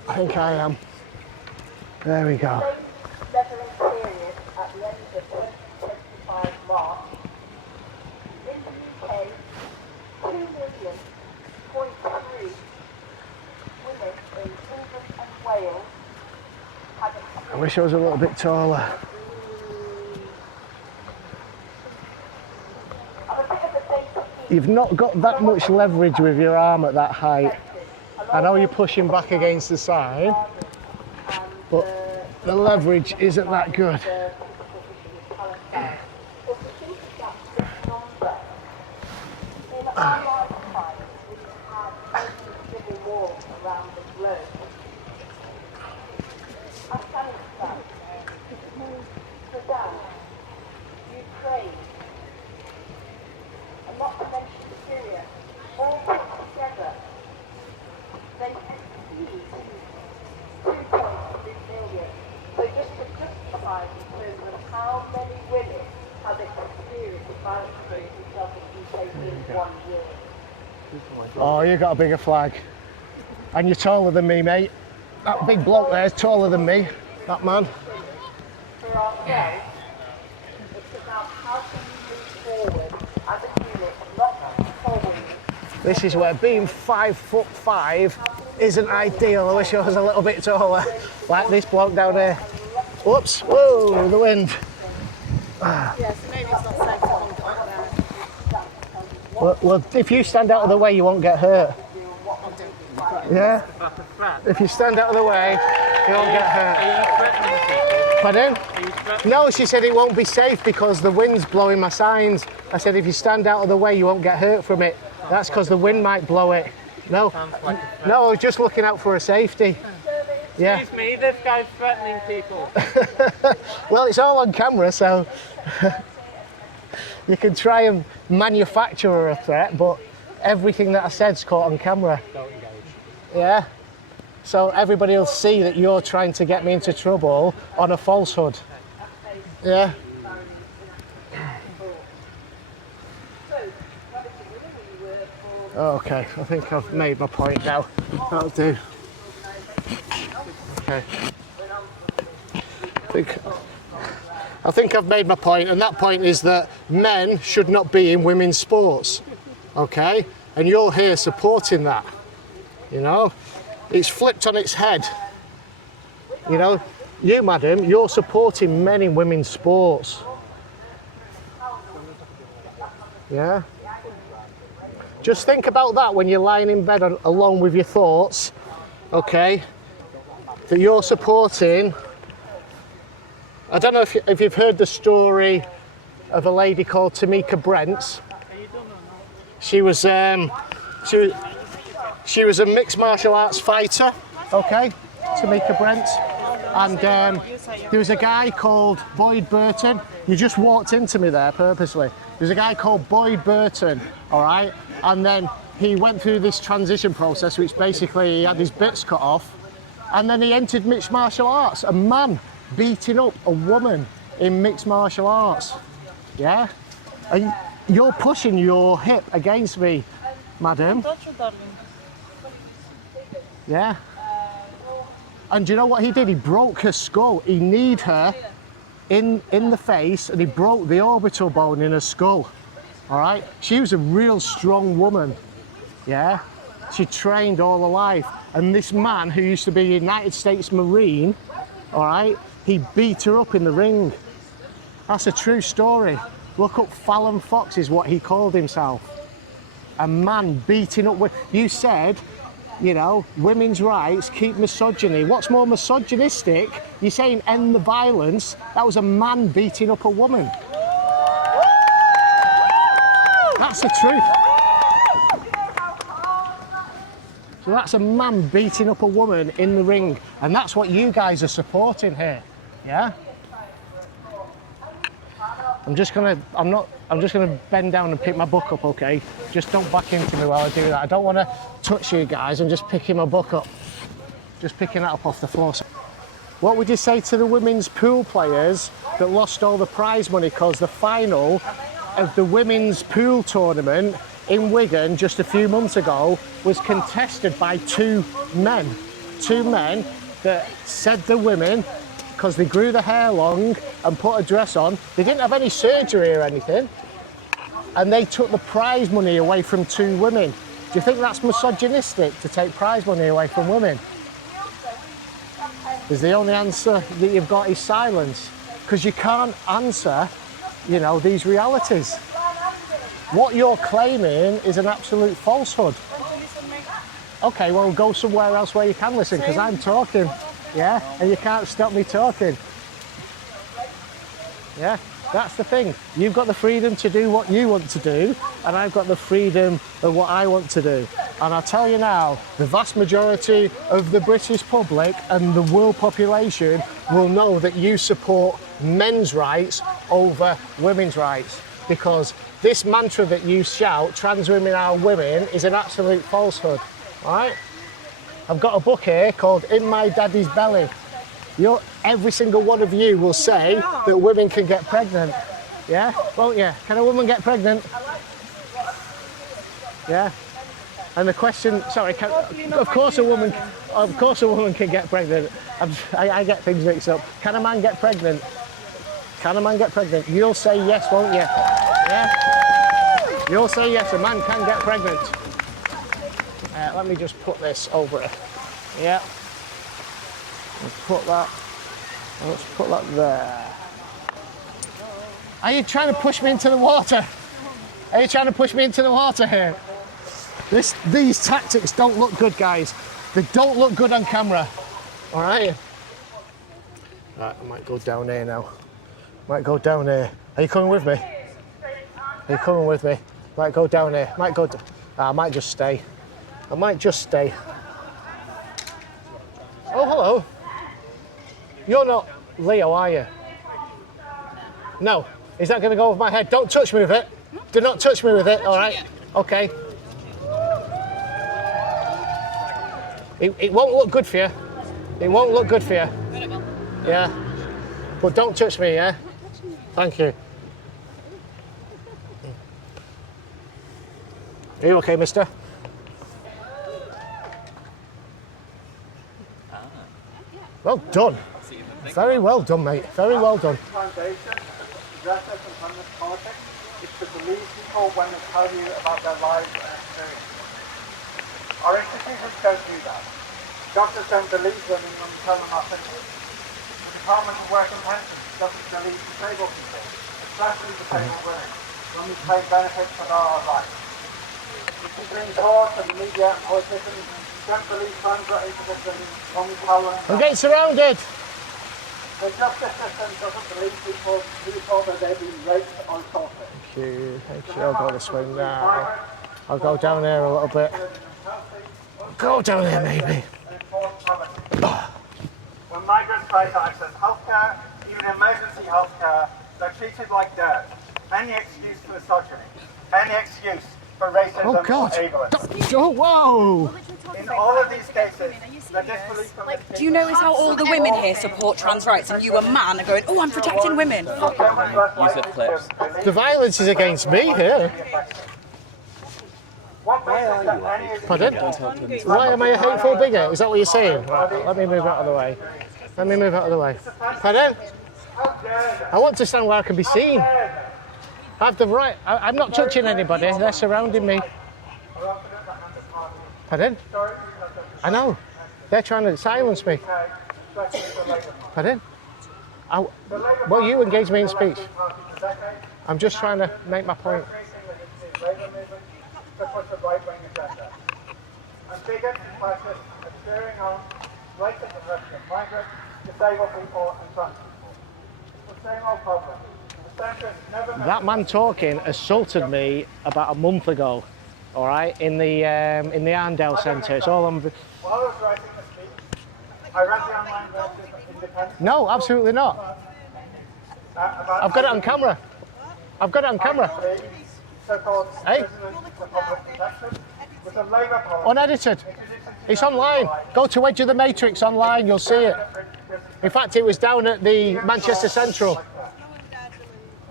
I think I am. There we go. I wish I was a little bit taller. You've not got that much leverage with your arm at that height. I know you're pushing back against the side, but the leverage isn't that good. Oh, you got a bigger flag. And you're taller than me, mate. That big bloke there is taller than me, that man. This is where being 5'5" isn't ideal. I wish I was a little bit taller, like this bloke down here. Whoops, whoa, the wind. Yeah, so maybe it's not safe to hold it up there. Well, if you stand out of the way, you won't get hurt. Yeah? If you stand out of the way, you won't get hurt. Pardon? No, she said it won't be safe because the wind's blowing my signs. I said if you stand out of the way, you won't get hurt from it. That's because the wind might blow it. No, no, I was just looking out for a safety. Yeah. Excuse me, this guy's threatening people. Well, it's all on camera, so you can try and manufacture a threat, but everything that I said's caught on camera. Don't engage. Yeah. So everybody will see that you're trying to get me into trouble on a falsehood. Yeah. Okay, I think I've made my point now. That'll do. Okay. I think I've made my point, and that point is that men should not be in women's sports. Okay? And you're here supporting that. You know? It's flipped on its head. You know? You, madam, you're supporting men in women's sports. Yeah? Just think about that when you're lying in bed alone with your thoughts, okay? That you're supporting. I don't know if you've heard the story of a lady called Tamika Brents. She was a mixed martial arts fighter, okay? Tamika Brents. And there was a guy called Boyd Burton. You just walked into me there purposely. There's a guy called Boyd Burton, all right? And then he went through this transition process, which basically he had his bits cut off. And then he entered mixed martial arts. A man beating up a woman in mixed martial arts. Yeah? And you're pushing your hip against me, madam. Yeah? And do you know what he did? He broke her skull. He kneed her in the face and he broke the orbital bone in her skull. All right? She was a real strong woman. Yeah? She trained all her life. And this man who used to be a United States Marine, all right, he beat her up in the ring. That's a true story. Look up Fallon Fox is what he called himself. A man beating up. You said, you know, women's rights, keep misogyny. What's more misogynistic? You're saying end the violence. That was a man beating up a woman. That's the truth. So that's a man beating up a woman in the ring, and that's what you guys are supporting here, yeah? I'm just gonna bend down and pick my book up, okay? Just don't back into me while I do that. I don't want to touch you guys. I'm just picking my book up. Just picking that up off the floor. What would you say to the women's pool players that lost all the prize money because the final of the women's pool tournament in Wigan just a few months ago was contested by two men. Two men that said the women, because they grew the hair long and put a dress on, they didn't have any surgery or anything, and they took the prize money away from two women. Do you think that's misogynistic to take prize money away from women? Is the only answer that you've got is silence, because you can't answer, you know, these realities. What you're claiming is an absolute falsehood. Okay, well, go somewhere else where you can listen, because I'm talking, yeah, and you can't stop me talking. Yeah, that's the thing. You've got the freedom to do what you want to do, and I've got the freedom of what I want to do. And I'll tell you now, the vast majority of the British public and the world population will know that you support men's rights over women's rights, because this mantra that you shout, trans women are women, is an absolute falsehood, all right? I've got a book here called In My Daddy's Belly. Every single one of you will say that women can get pregnant, yeah? Won't you? Can a woman get pregnant? Yeah? And the question, sorry, of course a woman can get pregnant. I get things mixed up. Can a man get pregnant? Can a man get pregnant? You'll say yes, won't you? Yeah? You'll say yes, a man can get pregnant. Let me just put this over it. Yeah. Let's put that there. Are you trying to push me into the water? Are you trying to push me into the water here? These tactics don't look good, guys. They don't look good on camera. All right? Right, I might go down here now. Might go down here. Are you coming with me? Are you coming with me? Might go down here. I might just stay. I might just stay. Oh, hello. You're not Leo, are you? No. Is that going to go over my head? Don't touch me with it. Do not touch me with it, all right? Okay. It won't look good for you. It won't look good for you. Yeah. But don't touch me, yeah? Thank you. Are you okay, mister? Well done. Very well done, mate. Very well done. It's to believe people when they tell you about their lives and experiences. Our institutions don't do that. Doctors don't believe women when you tell them our symptoms. The Department of Work and Pensions doesn't believe disabled people, especially disabled women, when we claim benefits that are our rights. The Supreme Court and the media and politicians don't believe trans are individuals when we tell them. I'm getting surrounded. The justice system doesn't believe people who thought that they've been raped or assaulted. Thank you. I'll go this way now. I'll go down there a little bit. Go down there, maybe. When migrants try to access healthcare, even emergency healthcare, they're treated like dirt. Any excuse for misogyny, any excuse for racism or ableism. Oh, whoa! In all of these cases, the disbelief from Do you notice how all the women here support trans rights and you, a man, are going, oh, I'm protecting women? The violence is against me here. Pardon? Why am I a hateful bigot? Is that what you're saying? Right, let me move out of the way. Let me move out of the way. Pardon? I want to stand where I can be seen. I have the right. I'm not touching anybody. They're surrounding me. Pardon? I know. They're trying to silence me. Pardon? Well, you engage me in speech. I'm just trying to make my point. And bigots and fascists are cheering on racist and resident migrants, disabled people and trans people. It's the same old problem. The centrists never That man talking assaulted me about a month ago, all right, in the Arndale Centre. It's all on. While I was writing the speech, I read the online version of Independent. No, absolutely not. I've got it on camera. I've got it on camera. So-called Hey? for public protection was a Labour policy. Unedited. It's online. Go to Edge of the Matrix online, you'll see it. In fact, it was down at the Manchester Central.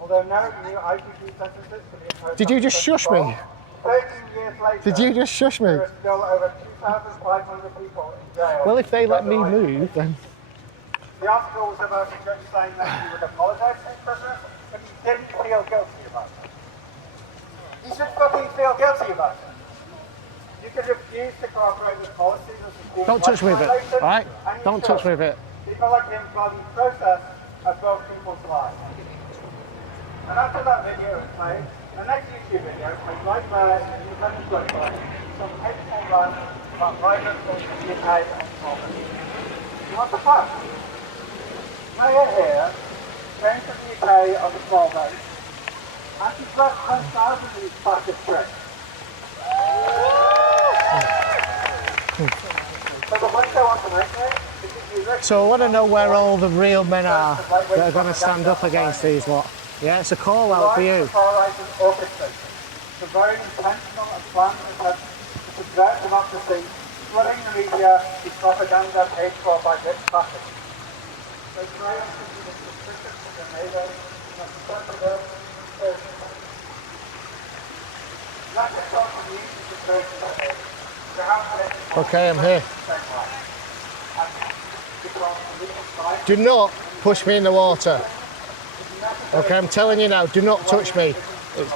Although no new IPC sentences can be imposed. Did you just shush me? 13 years later, Did you just shush me? there are still over 2,500 people in jail. Well, if they let me move, then... The article was about a judge saying that he would apologise to his prisoner, but he didn't feel guilty about it. You should fucking feel guilty about it. You could refuse to cooperate with policies of supporting. Don't touch me with it, alright? Don't touch me with it. People like him bloody process of both people's lives. And after that video was played, the next YouTube video played right there in the independent website, some hateful run about migrants in the UK and Scotland. You want the fact? Mayor here came to the UK on a small boat, and she slept 10,000 of these bastard tricks. So the point I want to make here is if you So I want to know where all the real men are that are going to stand up against these lot. Yeah, it's a call out for you. The very intentional and planned attempt to subvert democracy, flooding the media with propaganda paid for by this party. They try to be the suspicious of their neighbours and acceptable person. Not just talk to the easy situation Okay, I'm here. Do not push me in the water. Okay, I'm telling you now, do not touch me.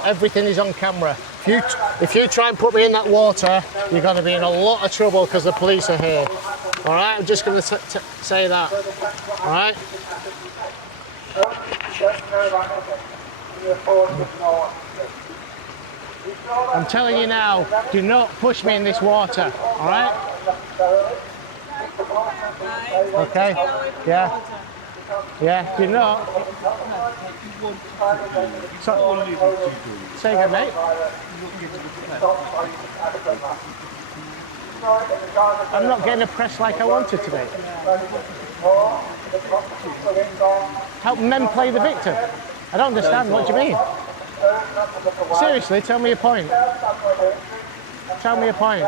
Everything is on camera. If you try and put me in that water, you're going to be in a lot of trouble because the police are here. All right, I'm just going to say that. All right? I'm telling you now, do not push me in this water. All right? Okay. Yeah. Yeah, do not. So, say again, mate. I'm not getting oppressed like I wanted to be. Help men play the victim. I don't understand. What do you mean? Seriously, tell me a point. Tell me a point.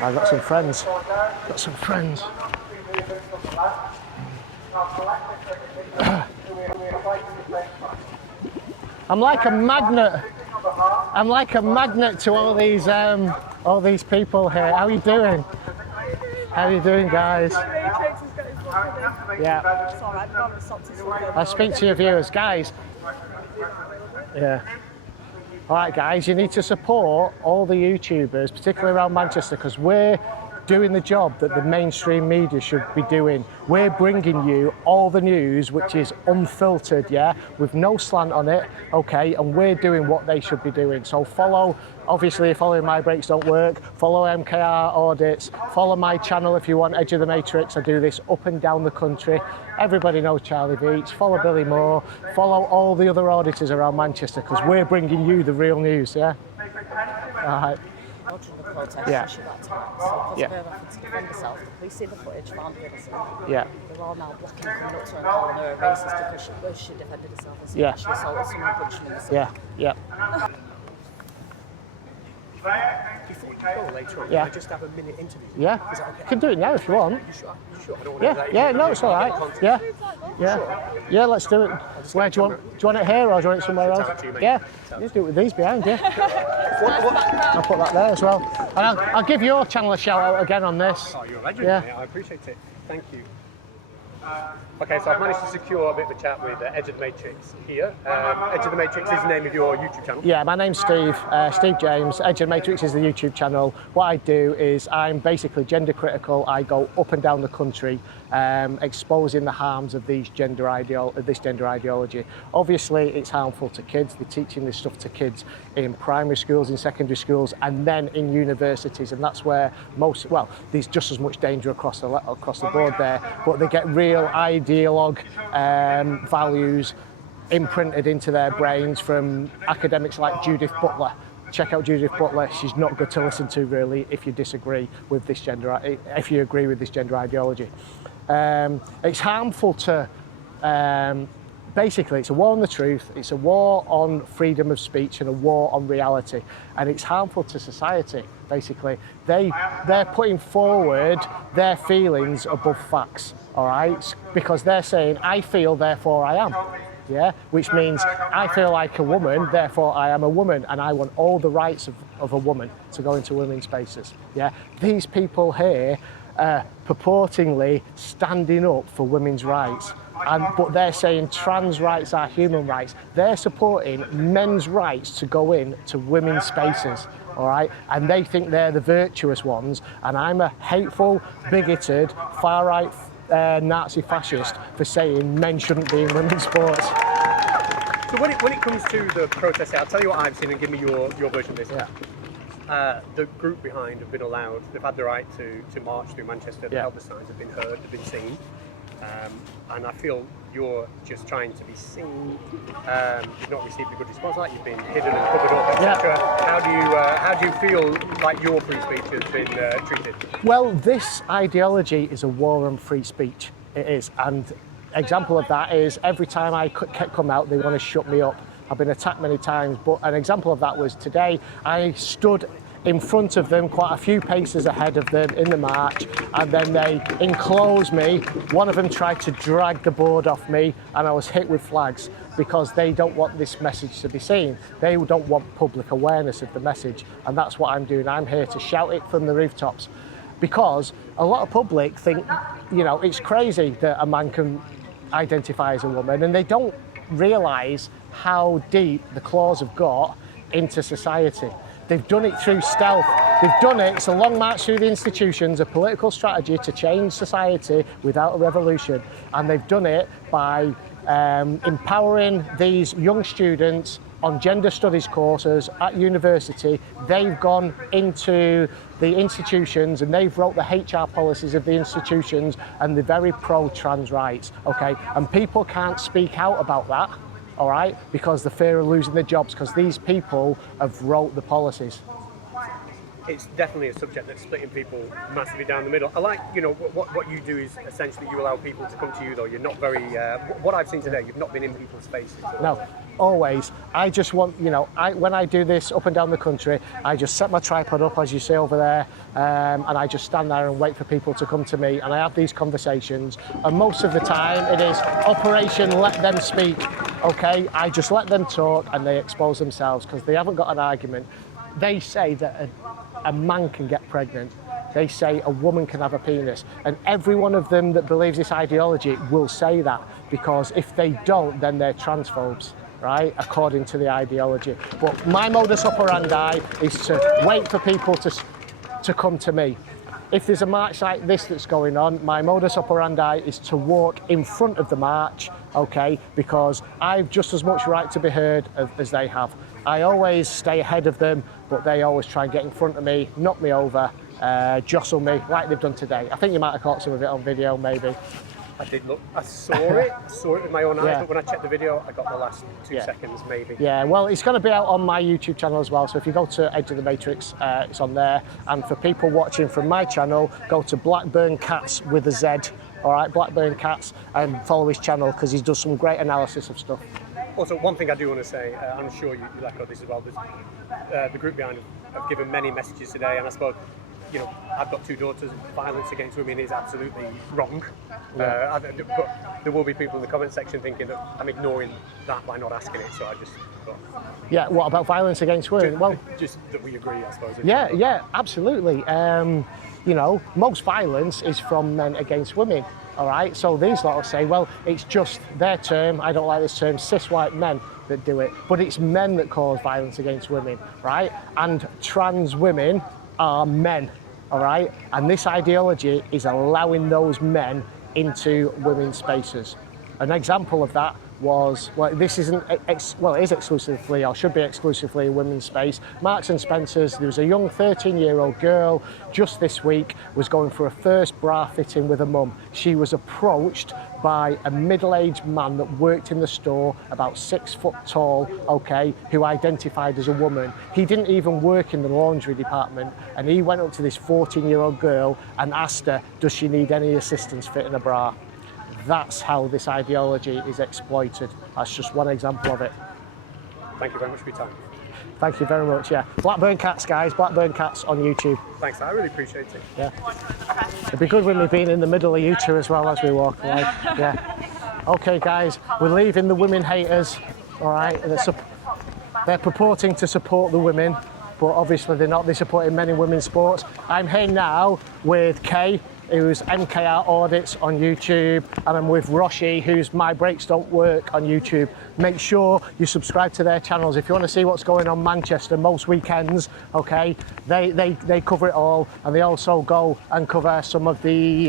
I've got some friends. Got some friends. I'm like a magnet. I'm like a magnet to all these people here. How are you doing? How are you doing, guys? Yeah. I'll speak to your viewers, guys. Yeah. All right, guys, you need to support all the YouTubers, particularly around Manchester, because we're doing the job that the mainstream media should be doing. We're bringing you all the news, which is unfiltered, yeah, with no slant on it, okay, and we're doing what they should be doing. So follow, obviously, following My Breaks Don't Work, follow MKR Audits, follow my channel if you want Edge of the Matrix. I do this up and down the country. Everybody knows Charlie Beach. Follow Billy Moore, follow all the other auditors around Manchester, because we're bringing you the real news, yeah? All right. Yeah. So because of her effort to defend herself, the police see the footage, found her innocent. Yeah. They're all now blocking coming up to her and calling her a racist because she defended herself and Yeah. she assaulted someone, punched me in the stomach. Yeah, yeah. Before you go later on, Yeah. can I just have a minute interview? Yeah, Is that okay? you can do it now if you want. You sure? You sure? I don't want Yeah, to yeah, no, it's all right. Yeah, yeah, yeah. Let's do it. Where do you want? Do you want it here or do you want it somewhere else? Yeah, you do it with these behind. Yeah. I'll put that there as well. And I'll give your channel a shout out again on this. Oh, you're a legend. Yeah. Mate. I appreciate it. Thank you. Okay, so I've managed to secure a bit of a chat with Edge of the Matrix here. Edge of the Matrix is the name of your YouTube channel. Yeah, my name's Steve, Steve James. Edge of the Matrix is the YouTube channel. What I do is I'm basically gender critical. I go up and down the country exposing the harms of this gender ideology. Obviously, it's harmful to kids. They're teaching this stuff to kids in primary schools, in secondary schools, and then in universities, and that's where there's just as much danger across the board there, but they get real ideologue values imprinted into their brains from academics like Judith Butler. Check out Judith Butler. She's not good to listen to, really, if you disagree with this if you agree with this gender ideology. It's harmful to basically, it's a war on the truth, it's a war on freedom of speech and a war on reality, and it's harmful to society. Basically, they're putting forward their feelings above facts, all right? Because they're saying, I feel, therefore I am. Yeah, which means I feel like a woman, therefore I am a woman, and I want all the rights of a woman to go into women's spaces. Yeah, these people here purportingly standing up for women's rights, but they're saying trans rights are human rights. They're supporting men's rights to go in to women's spaces, all right? And they think they're the virtuous ones, and I'm a hateful, bigoted, far-right Nazi fascist for saying men shouldn't be in women's sports. So when it comes to the protest, I'll tell you what I've seen and give me your version of this. Yeah. The group behind have been allowed, they've had the right to march through Manchester, the help signs have been heard, they've been seen. And I feel you're just trying to be seen. You've not received a good response, like you've been hidden and covered up, etc. How do you feel like your free speech has been treated? Well, this ideology is a war on free speech. It is, and example of that is every time I come out, they want to shut me up. I've been attacked many times, but an example of that was today. I stood in front of them, quite a few paces ahead of them in the march, and then they enclosed me. One of them tried to drag the board off me, and I was hit with flags because they don't want this message to be seen. They don't want public awareness of the message, and that's what I'm doing. I'm here to shout it from the rooftops, because a lot of public think, you know, it's crazy that a man can identify as a woman, and they don't realise how deep the claws have got into society. They've done it through stealth. They've done it, it's a long march through the institutions, a political strategy to change society without a revolution. And they've done it by empowering these young students on gender studies courses at university. They've gone into the institutions and they've wrote the HR policies of the institutions, and they're very pro-trans rights, okay? And people can't speak out about that, all right, because the fear of losing their jobs, because these people have wrote the policies. It's definitely a subject that's splitting people massively down the middle. I like, you know, what you do is essentially you allow people to come to you, though. You're not very, what I've seen today, you've not been in people's faces. No, always. I just want, you know, when I do this up and down the country, I just set my tripod up, as you see over there, and I just stand there and wait for people to come to me, and I have these conversations, and most of the time it is Operation Let Them Speak, okay? I just let them talk and they expose themselves because they haven't got an argument. They say that a man can get pregnant. They say a woman can have a penis. And every one of them that believes this ideology will say that, because if they don't, then they're transphobes, right? According to the ideology. But my modus operandi is to wait for people to come to me. If there's a march like this that's going on, my modus operandi is to walk in front of the march, okay? Because I've just as much right to be heard as they have. I always stay ahead of them, but they always try and get in front of me, knock me over, jostle me, like they've done today. I think you might have caught some of it on video, maybe. I did look, I saw it with my own eyes, but when I checked the video, I got the last 2 seconds, maybe. Yeah, well, it's going to be out on my YouTube channel as well, so if you go to Edge of the Matrix, it's on there. And for people watching from my channel, go to Blackburn Cats with a Z, all right, Blackburn Cats, and follow his channel, because he does some great analysis of stuff. Also, one thing I do want to say, I'm sure you echo this as well, the group behind have given many messages today, and I suppose, you know, I've got 2 daughters. Violence against women is absolutely wrong. But there will be people in the comment section thinking that I'm ignoring that by not asking it. So I just thought. Yeah, what about violence against women? Well, just that we agree, I suppose. Yeah, absolutely. You know, most violence is from men against women. All right. So these lot will say, well, it's just their term. I don't like this term. Cis white men that do it, but it's men that cause violence against women, right? And trans women are men. All right, and this ideology is allowing those men into women's spaces. An example of that was, well, this isn't, well, it is exclusively, or should be exclusively, a women's space. Marks and Spencer's, there was a young 13-year-old girl just this week was going for a first bra fitting with her mum. She was approached by a middle-aged man that worked in the store, about 6 foot tall, okay, who identified as a woman. He didn't even work in the laundry department, and he went up to this 14-year-old girl and asked her, does she need any assistance fitting a bra? that's how this ideology is exploited. That's just one example of it. Thank you very much for your time. Thank you very much, yeah. Blackburn Cats, guys, Blackburn Cats on YouTube. Thanks, I really appreciate it. Yeah. It'd be good with me being in the middle of you two as well as we walk away. Yeah. Okay, guys, we're leaving the women haters, all right? They're purporting to support the women, but obviously they're not. They're supporting men in women's sports. I'm here now with Kay, who's MKR Audits on YouTube, and I'm with Roshi, who's My Brakes Don't Work on YouTube. Make sure you subscribe to their channels if you want to see what's going on in Manchester most weekends, okay? They cover it all, and they also go and cover some of the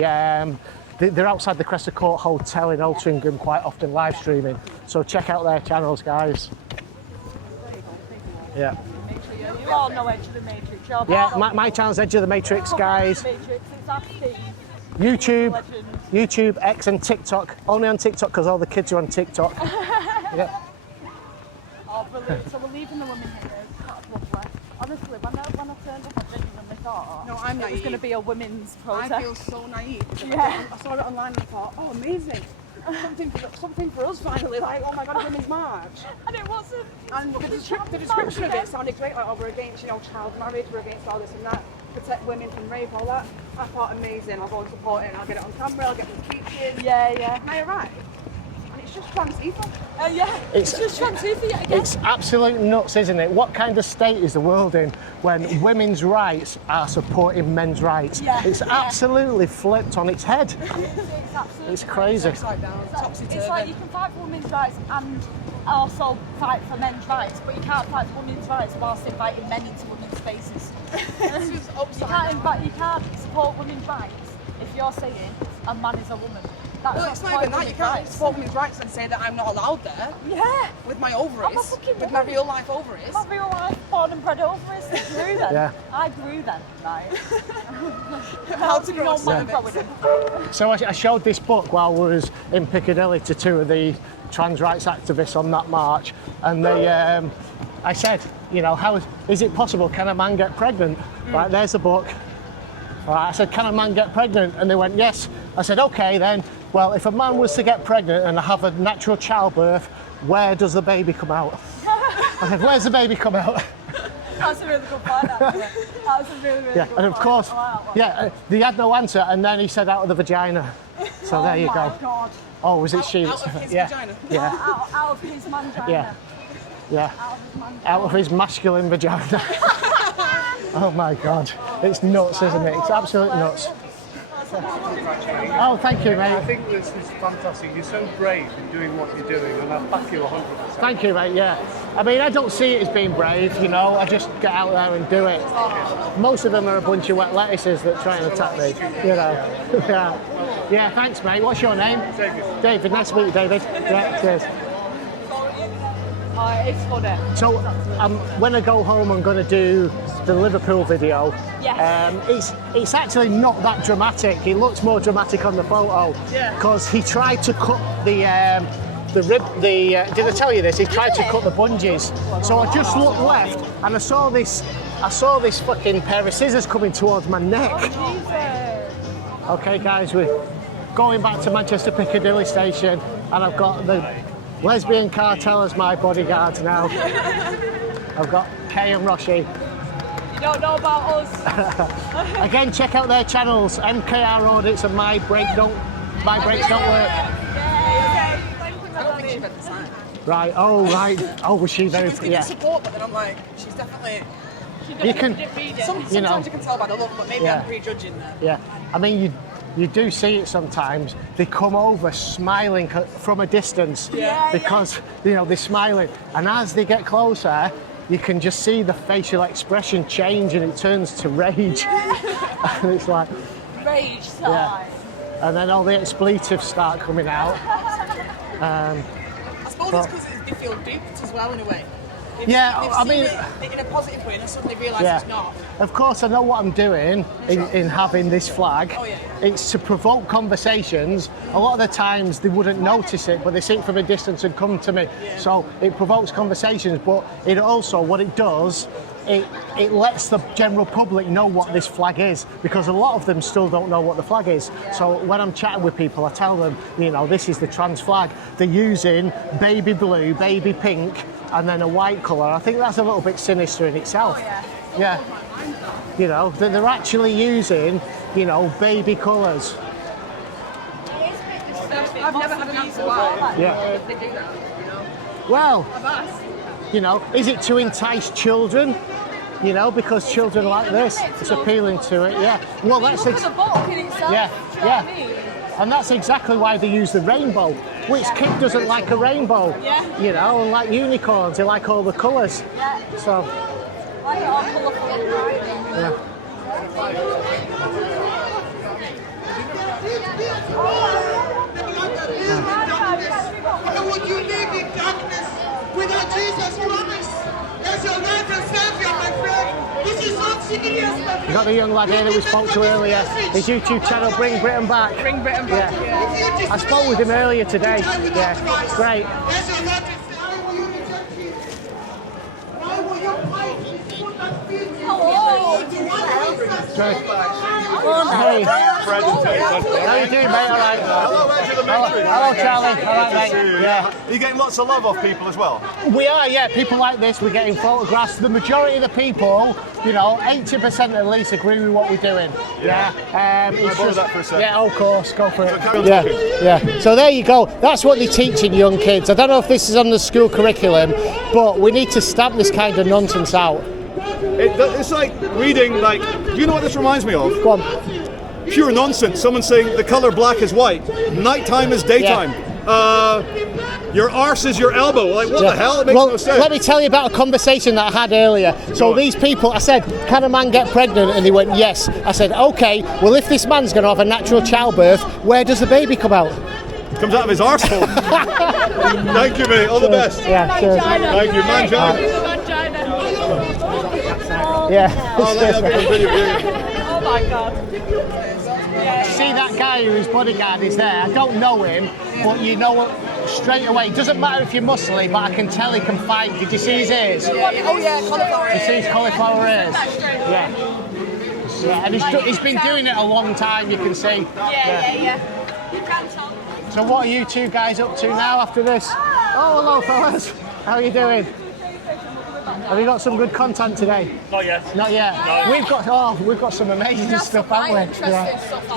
they're outside the Crescent Court Hotel in Altrincham quite often live streaming. So check out their channels, guys. Yeah. You all know Edge of the Matrix. Yeah, my channel's Edge of the Matrix, guys. YouTube, X and TikTok. Only on TikTok because all the kids are on TikTok. Yeah. Oh, brilliant. So we're leaving the women here. That's lovely. Honestly, when I turned up, I genuinely thought it was going to be a women's protest. I feel so naive. Yeah. I saw it online and I thought, oh, amazing. Something for us finally, like, oh my god, a women's march. And it wasn't. And the description of it sounded great, like, oh, we're against, child marriage, we're against all this and that, protect women from rape, all that. I thought, amazing, I'll go and support it, and I'll get it on camera, I'll get them teaching. Yeah. And I arrived, and it's just Transtiva. Yeah, it's just Transtiva yet again. It's absolute nuts, isn't it? What kind of state is the world in when women's rights are supporting men's rights? Yeah. It's absolutely flipped on its head. It's crazy. It's upside down, topsy-turvy. It's like you can fight for women's rights and also fight for men's rights, but you can't fight for women's rights whilst inviting men into women's spaces. You can't support women's rights if you're saying a man is a woman. Well, it's not even that. You can't support women's rights and say that I'm not allowed there. Yeah. With my ovaries. With my real life ovaries. My real life born and bred ovaries. They grew them. Yeah. I grew them, right? How to grow So I showed this book while we was in Piccadilly to two of the trans rights activists on that march, and they, I said, how is it possible? Can a man get pregnant? Right, there's the book. Right, I said, can a man get pregnant? And they went, yes. I said, okay then. Well, if a man was to get pregnant and have a natural childbirth, where does the baby come out? I said, where's the baby come out? That's a really good point, actually. That was a really, really good And of point. course, they had no answer, and then he said out of the vagina. So there you go. Oh my God. Oh, was it she? Out of his vagina? Yeah. Out of his mangina. Yeah. Out of his masculine vagina. Oh my God. It's nuts, isn't it? It's absolutely nuts. Oh, thank you, mate. I think this is fantastic. You're so brave in doing what you're doing, and I back you 100%. Thank you, mate, yeah. I mean, I don't see it as being brave, I just get out there and do it. Most of them are a bunch of wet lettuces that try and attack me, Yeah, thanks, mate. What's your name? David. David, nice to meet you, David. Yeah, cheers. It's funny. So, when I go home, I'm going to do the Liverpool video. Yes. It's actually not that dramatic. It looks more dramatic on the photo. Yeah. Because he tried to cut the rib. Did I tell you this? He tried to cut the bungees. So I just looked left, and I saw this fucking pair of scissors coming towards my neck. Oh, Okay, guys, we're going back to Manchester Piccadilly station, and I've got the lesbian cartel as my bodyguards now. I've got Kay and Roshi. You don't know about us. Again, check out their channels, MKR Audits and My Brakes Don't Work. I don't think she read the sign. Right, oh, was she very... She was giving support, but then I'm like, she's definitely... Sometimes you can tell by the look, but maybe I'm prejudging there. Yeah, I mean, you do see it sometimes. They come over smiling from a distance because, they're smiling. And as they get closer, you can just see the facial expression change and it turns to rage. And it's like... Rage time. Yeah. And then all the expletives start coming out. I suppose it's because they feel duped as well, in a way. They've seen it in a positive way, and they suddenly realise it's not. Of course, I know what I'm doing in having this flag. Oh, yeah. It's to provoke conversations. A lot of the times they wouldn't notice it, but they see it from a distance and come to me. Yeah. So it provokes conversations, but it also, what it does, it lets the general public know what this flag is, because a lot of them still don't know what the flag is. So when I'm chatting with people, I tell them, you know, this is the trans flag. They're using baby blue, baby pink, and then a white colour. I think that's a little bit sinister in itself. Yeah. You know, they're actually using, you know, baby colours. I've never had an answer why. Yeah. They do that, you know. Well, you know, is it to entice children? You know, because children like this, it's appealing to it. Yeah. Well, that's Look at the book in itself. yeah, Do you know yeah. what I mean? And that's exactly why they use the rainbow. Which kid doesn't like a rainbow? Yeah. You know, and like unicorns, they like all the colours. Yeah. So. Like it all colourful and bright. Yeah. Why would you live in darkness without Jesus Christ? As your Lord and Savior, my friend. This is not serious, my friend. You got the young lad here that we spoke to earlier. His YouTube channel, Bring Britain Back. Bring Britain Back, yeah. I spoke with him earlier today. Yeah, great. As your Lord and Savior, why will you reject him? Why will you fight his foot that feeds you? Hey, how you doing, mate? All right. Hello, Edge of the Matrix. Hello, Charlie. All right, mate. Yeah. Are you getting lots of love off people as well? We are, yeah. People like this, we're getting photographs. The majority of the people, you know, 80% at least agree with what we're doing. Yeah. It's borrow that for a sec? Yeah, of course. Go for it. carry on Yeah, talking. yeah. So there you go. That's what they're teaching young kids. I don't know if this is on the school curriculum, but we need to stamp this kind of nonsense out. It's like reading, like, do you know what this reminds me of? Go on. Pure nonsense. Someone saying the colour black is white, nighttime is daytime. Your arse is your elbow. Like, what the hell? It makes no sense. Let me tell you about a conversation that I had earlier. So these people, I said, can a man get pregnant? And they went, yes. I said, okay, well, if this man's going to have a natural childbirth, where does the baby come out? Comes out of his arsehole. Thank you, mate. All the best. Yeah, cheers. Thank you, Mangina. Yeah. Oh my God. See that guy whose bodyguard is there? I don't know him, but you know straight away. It doesn't matter if you're muscly, but I can tell he can fight. Did you see his ears? Oh yeah, cauliflower You see his cauliflower ears? Yeah. Yeah, and he's been doing it a long time, you can see. Yeah. You can't tell. So what are you two guys up to now after this? Oh, hello fellas. How are you doing? Have you got some good content today? Not yet. Not yet. No. We've got some amazing stuff, haven't we?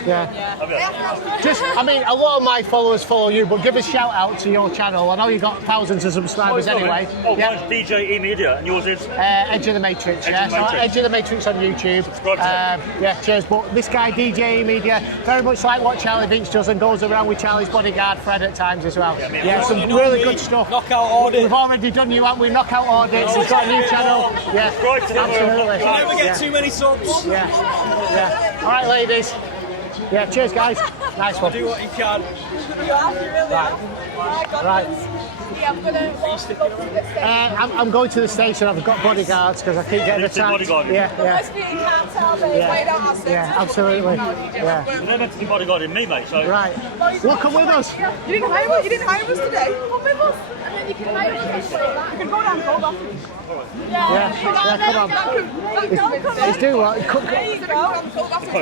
Yeah. Just, I mean, a lot of my followers follow you, but give a shout out to your channel. I know you've got thousands of subscribers anyway. Mine's DJ E Media, and yours is? Edge of the Matrix, Edge of the Matrix. So Edge of the Matrix on YouTube. Yeah, cheers. But this guy, DJ E Media, very much like what Charlie Vince does and goes around with Charlie's bodyguard, Fred, at times as well. Yeah, some really good stuff. Knockout audit. We've already done you, haven't we? Knockout audits. He's got a new channel. Yeah, absolutely. You never get too many subs. Yeah. All right, ladies. Yeah, cheers, guys. Nice one. Do what you can. You have, you really have. Right. Yeah, I'm gonna go to the station. I'm going to the station. I've got bodyguards because I keep getting attacked. Yeah, absolutely. Yeah. You're not meant to be bodyguarding me, mate. So. Right. Well, come with us. You didn't hire us today. Come with us, and then you can hire us. You can go down cold after. Come on. He's doing what? There you go.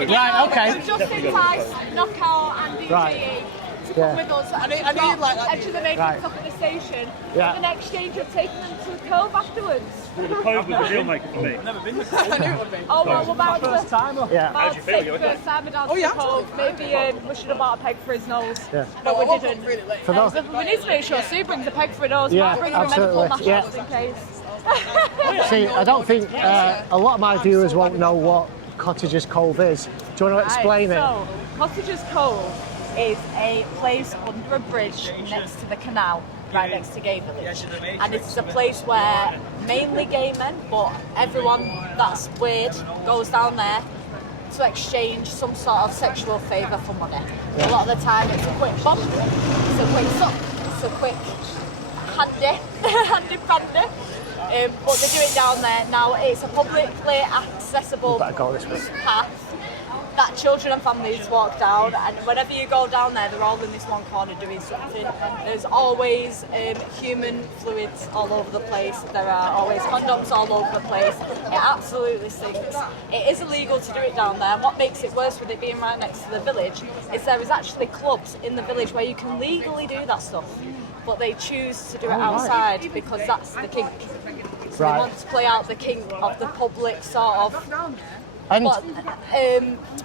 Right, okay. Just entice, knockout, and DJ. Right. To come with us. I need like that. Edge of the Matrix up at the station. Yeah. With an exchange of taking them to the Cove afterwards. The Cove was a deal maker for me. Never been the Cove. I knew it would be. Oh, well, we're about to. First time. Yeah. About to take the first time down to the Cove. Maybe we should have bought a peg for his nose. Yeah. But we didn't. For those. We need to make sure Sue brings a peg for her nose. Yeah, Might bring her a medical absolutely. nationals in case. See, I don't think a lot of my viewers won't know what Cottager's Cove is. Do you want to explain it? So, Cottager's Cove is a place under a bridge next to the canal, right next to Gay Village. And it's a place where mainly gay men, but everyone that's weird goes down there to exchange some sort of sexual favour for money. A lot of the time it's a quick bump, it's a quick suck, it's a quick handy pandy. But they do it down there. Now it's a publicly accessible path. that children and families walk down, and whenever you go down there, they're all in this one corner doing something. There's always human fluids all over the place. There are always condoms all over the place. It absolutely stinks. It is illegal to do it down there. What makes it worse with it being right next to the village is there is actually clubs in the village where you can legally do that stuff, but they choose to do it outside because that's the kink. So they want to play out the kink of the public sort of. And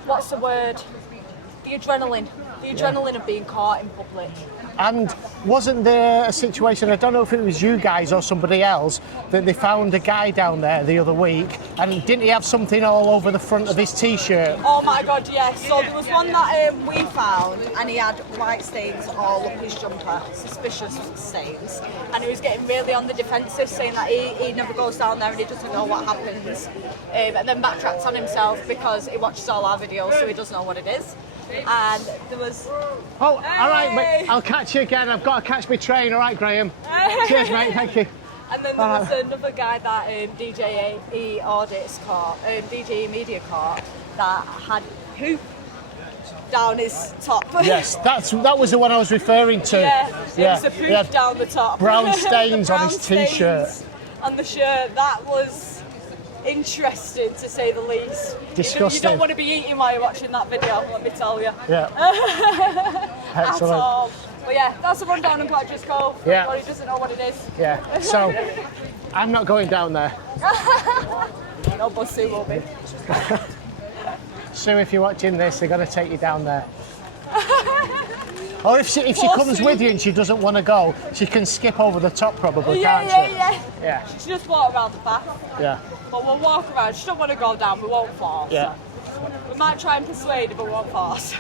What's the word? The adrenaline. The adrenaline of being caught in public. And wasn't there a situation, I don't know if it was you guys or somebody else, that they found a guy down there the other week, and didn't he have something all over the front of his t-shirt? Oh my god, yes. So there was one that we found, and he had white stains all up his jumper, suspicious stains, and he was getting really on the defensive, saying that he never goes down there and he doesn't know what happens, and then backtracked on himself because he watches all our videos, so he doesn't know what it is. And there was... Oh, all right, mate. I'll catch you again. I've got to catch my train. All right, Graham. Cheers, mate. Thank you. And then there was another guy that DJE Audits caught, DJE Media caught, that had poop down his top. Yes, that was the one I was referring to. Yeah, it was a poop down the top. Brown stains on his t-shirt. On the shirt. That was interesting, to say the least. Disgusting. You don't want to be eating while you're watching that video, let me tell you. Yeah. At all. But yeah, that's a rundown on Patrick's Cove. Yeah. Everybody doesn't know what it is. Yeah. So, I'm not going down there. No, but Sue will be. Sue, if you're watching this, they're going to take you down there. Or if she comes with you and she doesn't want to go, she can skip over the top probably, can't she? Yeah. She just walk around the back. Yeah. But we'll walk around. She don't want to go down, we won't force. Yeah. We might try and persuade her, but we won't force.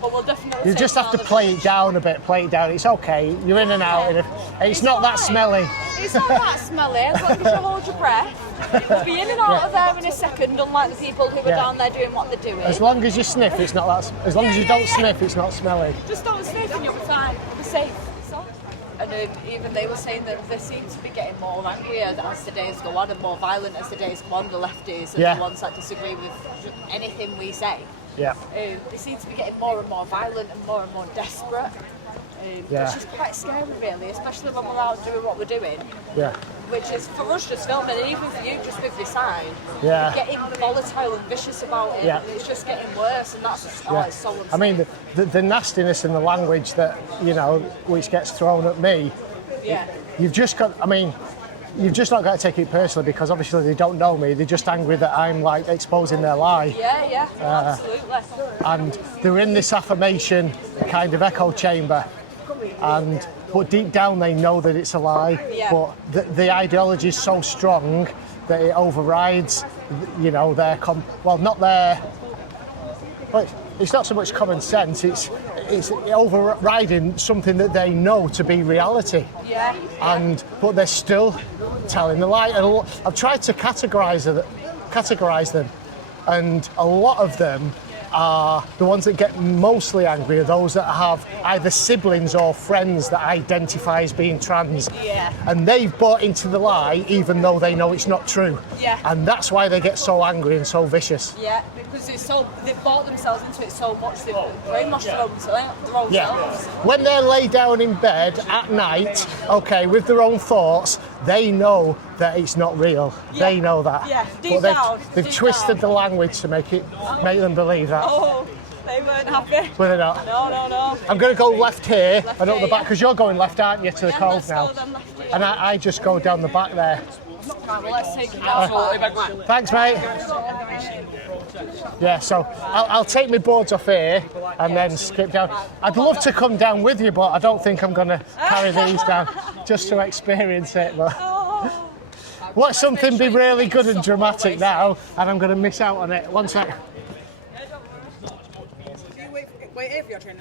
But we'll definitely. You just have to play it down a bit, play it down. It's okay, you're in and out. It's not that smelly. It's not that smelly, as long as you hold your breath. You'll be in and out of there in a second, unlike the people who are down there doing what they're doing. As long as you sniff, it's not that. As long as you don't sniff, it's not smelly. Just don't sniff and you'll be fine. You'll be safe. And even they were saying that they seem to be getting more angry as the days go on and more violent as the days go on, the lefties and the ones that disagree with anything we say. Yeah. They seem to be getting more and more violent and more desperate. Which is quite scary, really, especially when we're out doing what we're doing. Yeah. Which is, for us, just filming, and even for you, just with your sign, yeah. Getting volatile and vicious about it, yeah. And it's just getting worse, and that's just, it's so unsafe. I mean, the nastiness and the language that, which gets thrown at me, you've just got, you've just not got to take it personally, because obviously they don't know me, they're just angry that I'm, exposing their lie. Yeah, absolutely. And they're in this affirmation kind of echo chamber, but deep down they know that it's a lie, but the ideology is so strong that it overrides, it's not so much common sense, it's overriding something that they know to be reality. But they're still telling the lie. And I've tried to categorise them, and a lot of them are the ones that get mostly angry are those that have either siblings or friends that identify as being trans. And they've bought into the lie even though they know it's not true. And that's why they get so angry and so vicious. Because they've bought themselves into it so much, they've brainwashed their own selves. When they're laid down in bed at night, with their own thoughts, they know that it's not real. They know that. Deep down. They've twisted the language to make them believe that. Oh, they weren't happy. Were they not? No. I'm going to go left here and up the back, because you're going left, aren't you, to the cove now? And I just go down the back there. Right, well, let's take it down. Thanks, mate. Yeah, so I'll take my boards off here and then skip down. I'd love to come down with you, but I don't think I'm going to carry these down just to experience it. But let something be really good and dramatic now, and I'm going to miss out on it. One sec.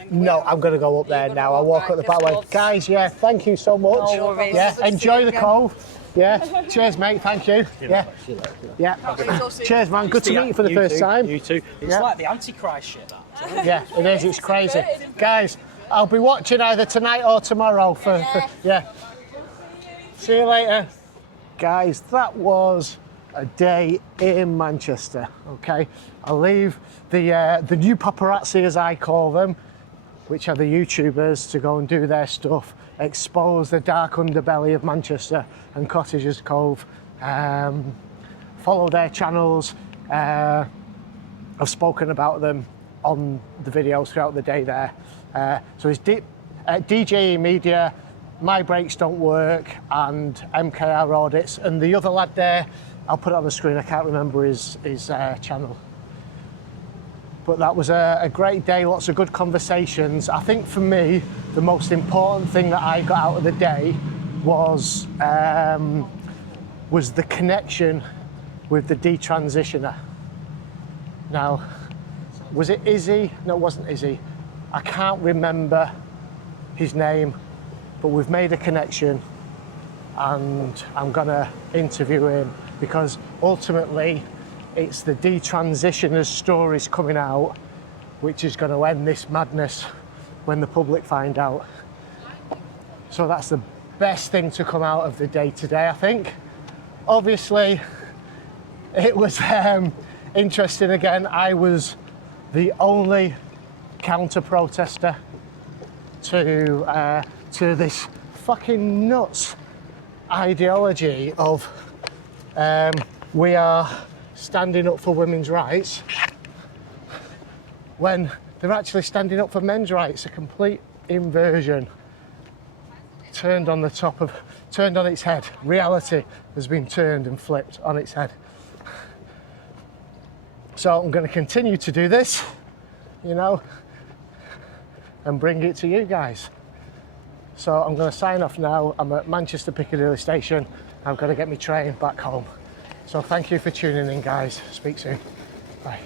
No, I'm going to go up there now. I'll walk up the back way. Guys, thank you so much. No worries. Enjoy the cove. Cheers, mate. Thank you. Cheers, man. Good to meet you for the first time. You too. It's like the Antichrist shit, that. Yeah, it is. It's crazy. Guys, I'll be watching either tonight or tomorrow for See you later. Guys, that was a day in Manchester, okay? I'll leave the new paparazzi, as I call them, which are the YouTubers, to go and do their stuff, expose the dark underbelly of Manchester and Cottagers Cove. Follow their channels. I've spoken about them on the videos throughout the day there. So it's DJE Media, My Brakes Don't Work, and MKR Audits, and the other lad there, I'll put it on the screen, I can't remember his channel. But that was a great day, lots of good conversations. I think for me, the most important thing that I got out of the day was the connection with the detransitioner. Now, was it Izzy? No, it wasn't Izzy. I can't remember his name, but we've made a connection and I'm gonna interview him because ultimately it's the detransitioners' stories coming out which is going to end this madness when the public find out. So that's the best thing to come out of the day today, I think. Obviously, it was interesting again. I was the only counter-protester to this fucking nuts ideology of we are standing up for women's rights when they're actually standing up for men's rights. A complete inversion, turned on its head. Reality has been turned and flipped on its head. So I'm going to continue to do this, you know, and bring it to you guys. So I'm going to sign off now. I'm at Manchester Piccadilly station. I've got to get my train back home. So thank you for tuning in, guys. Speak soon. Bye.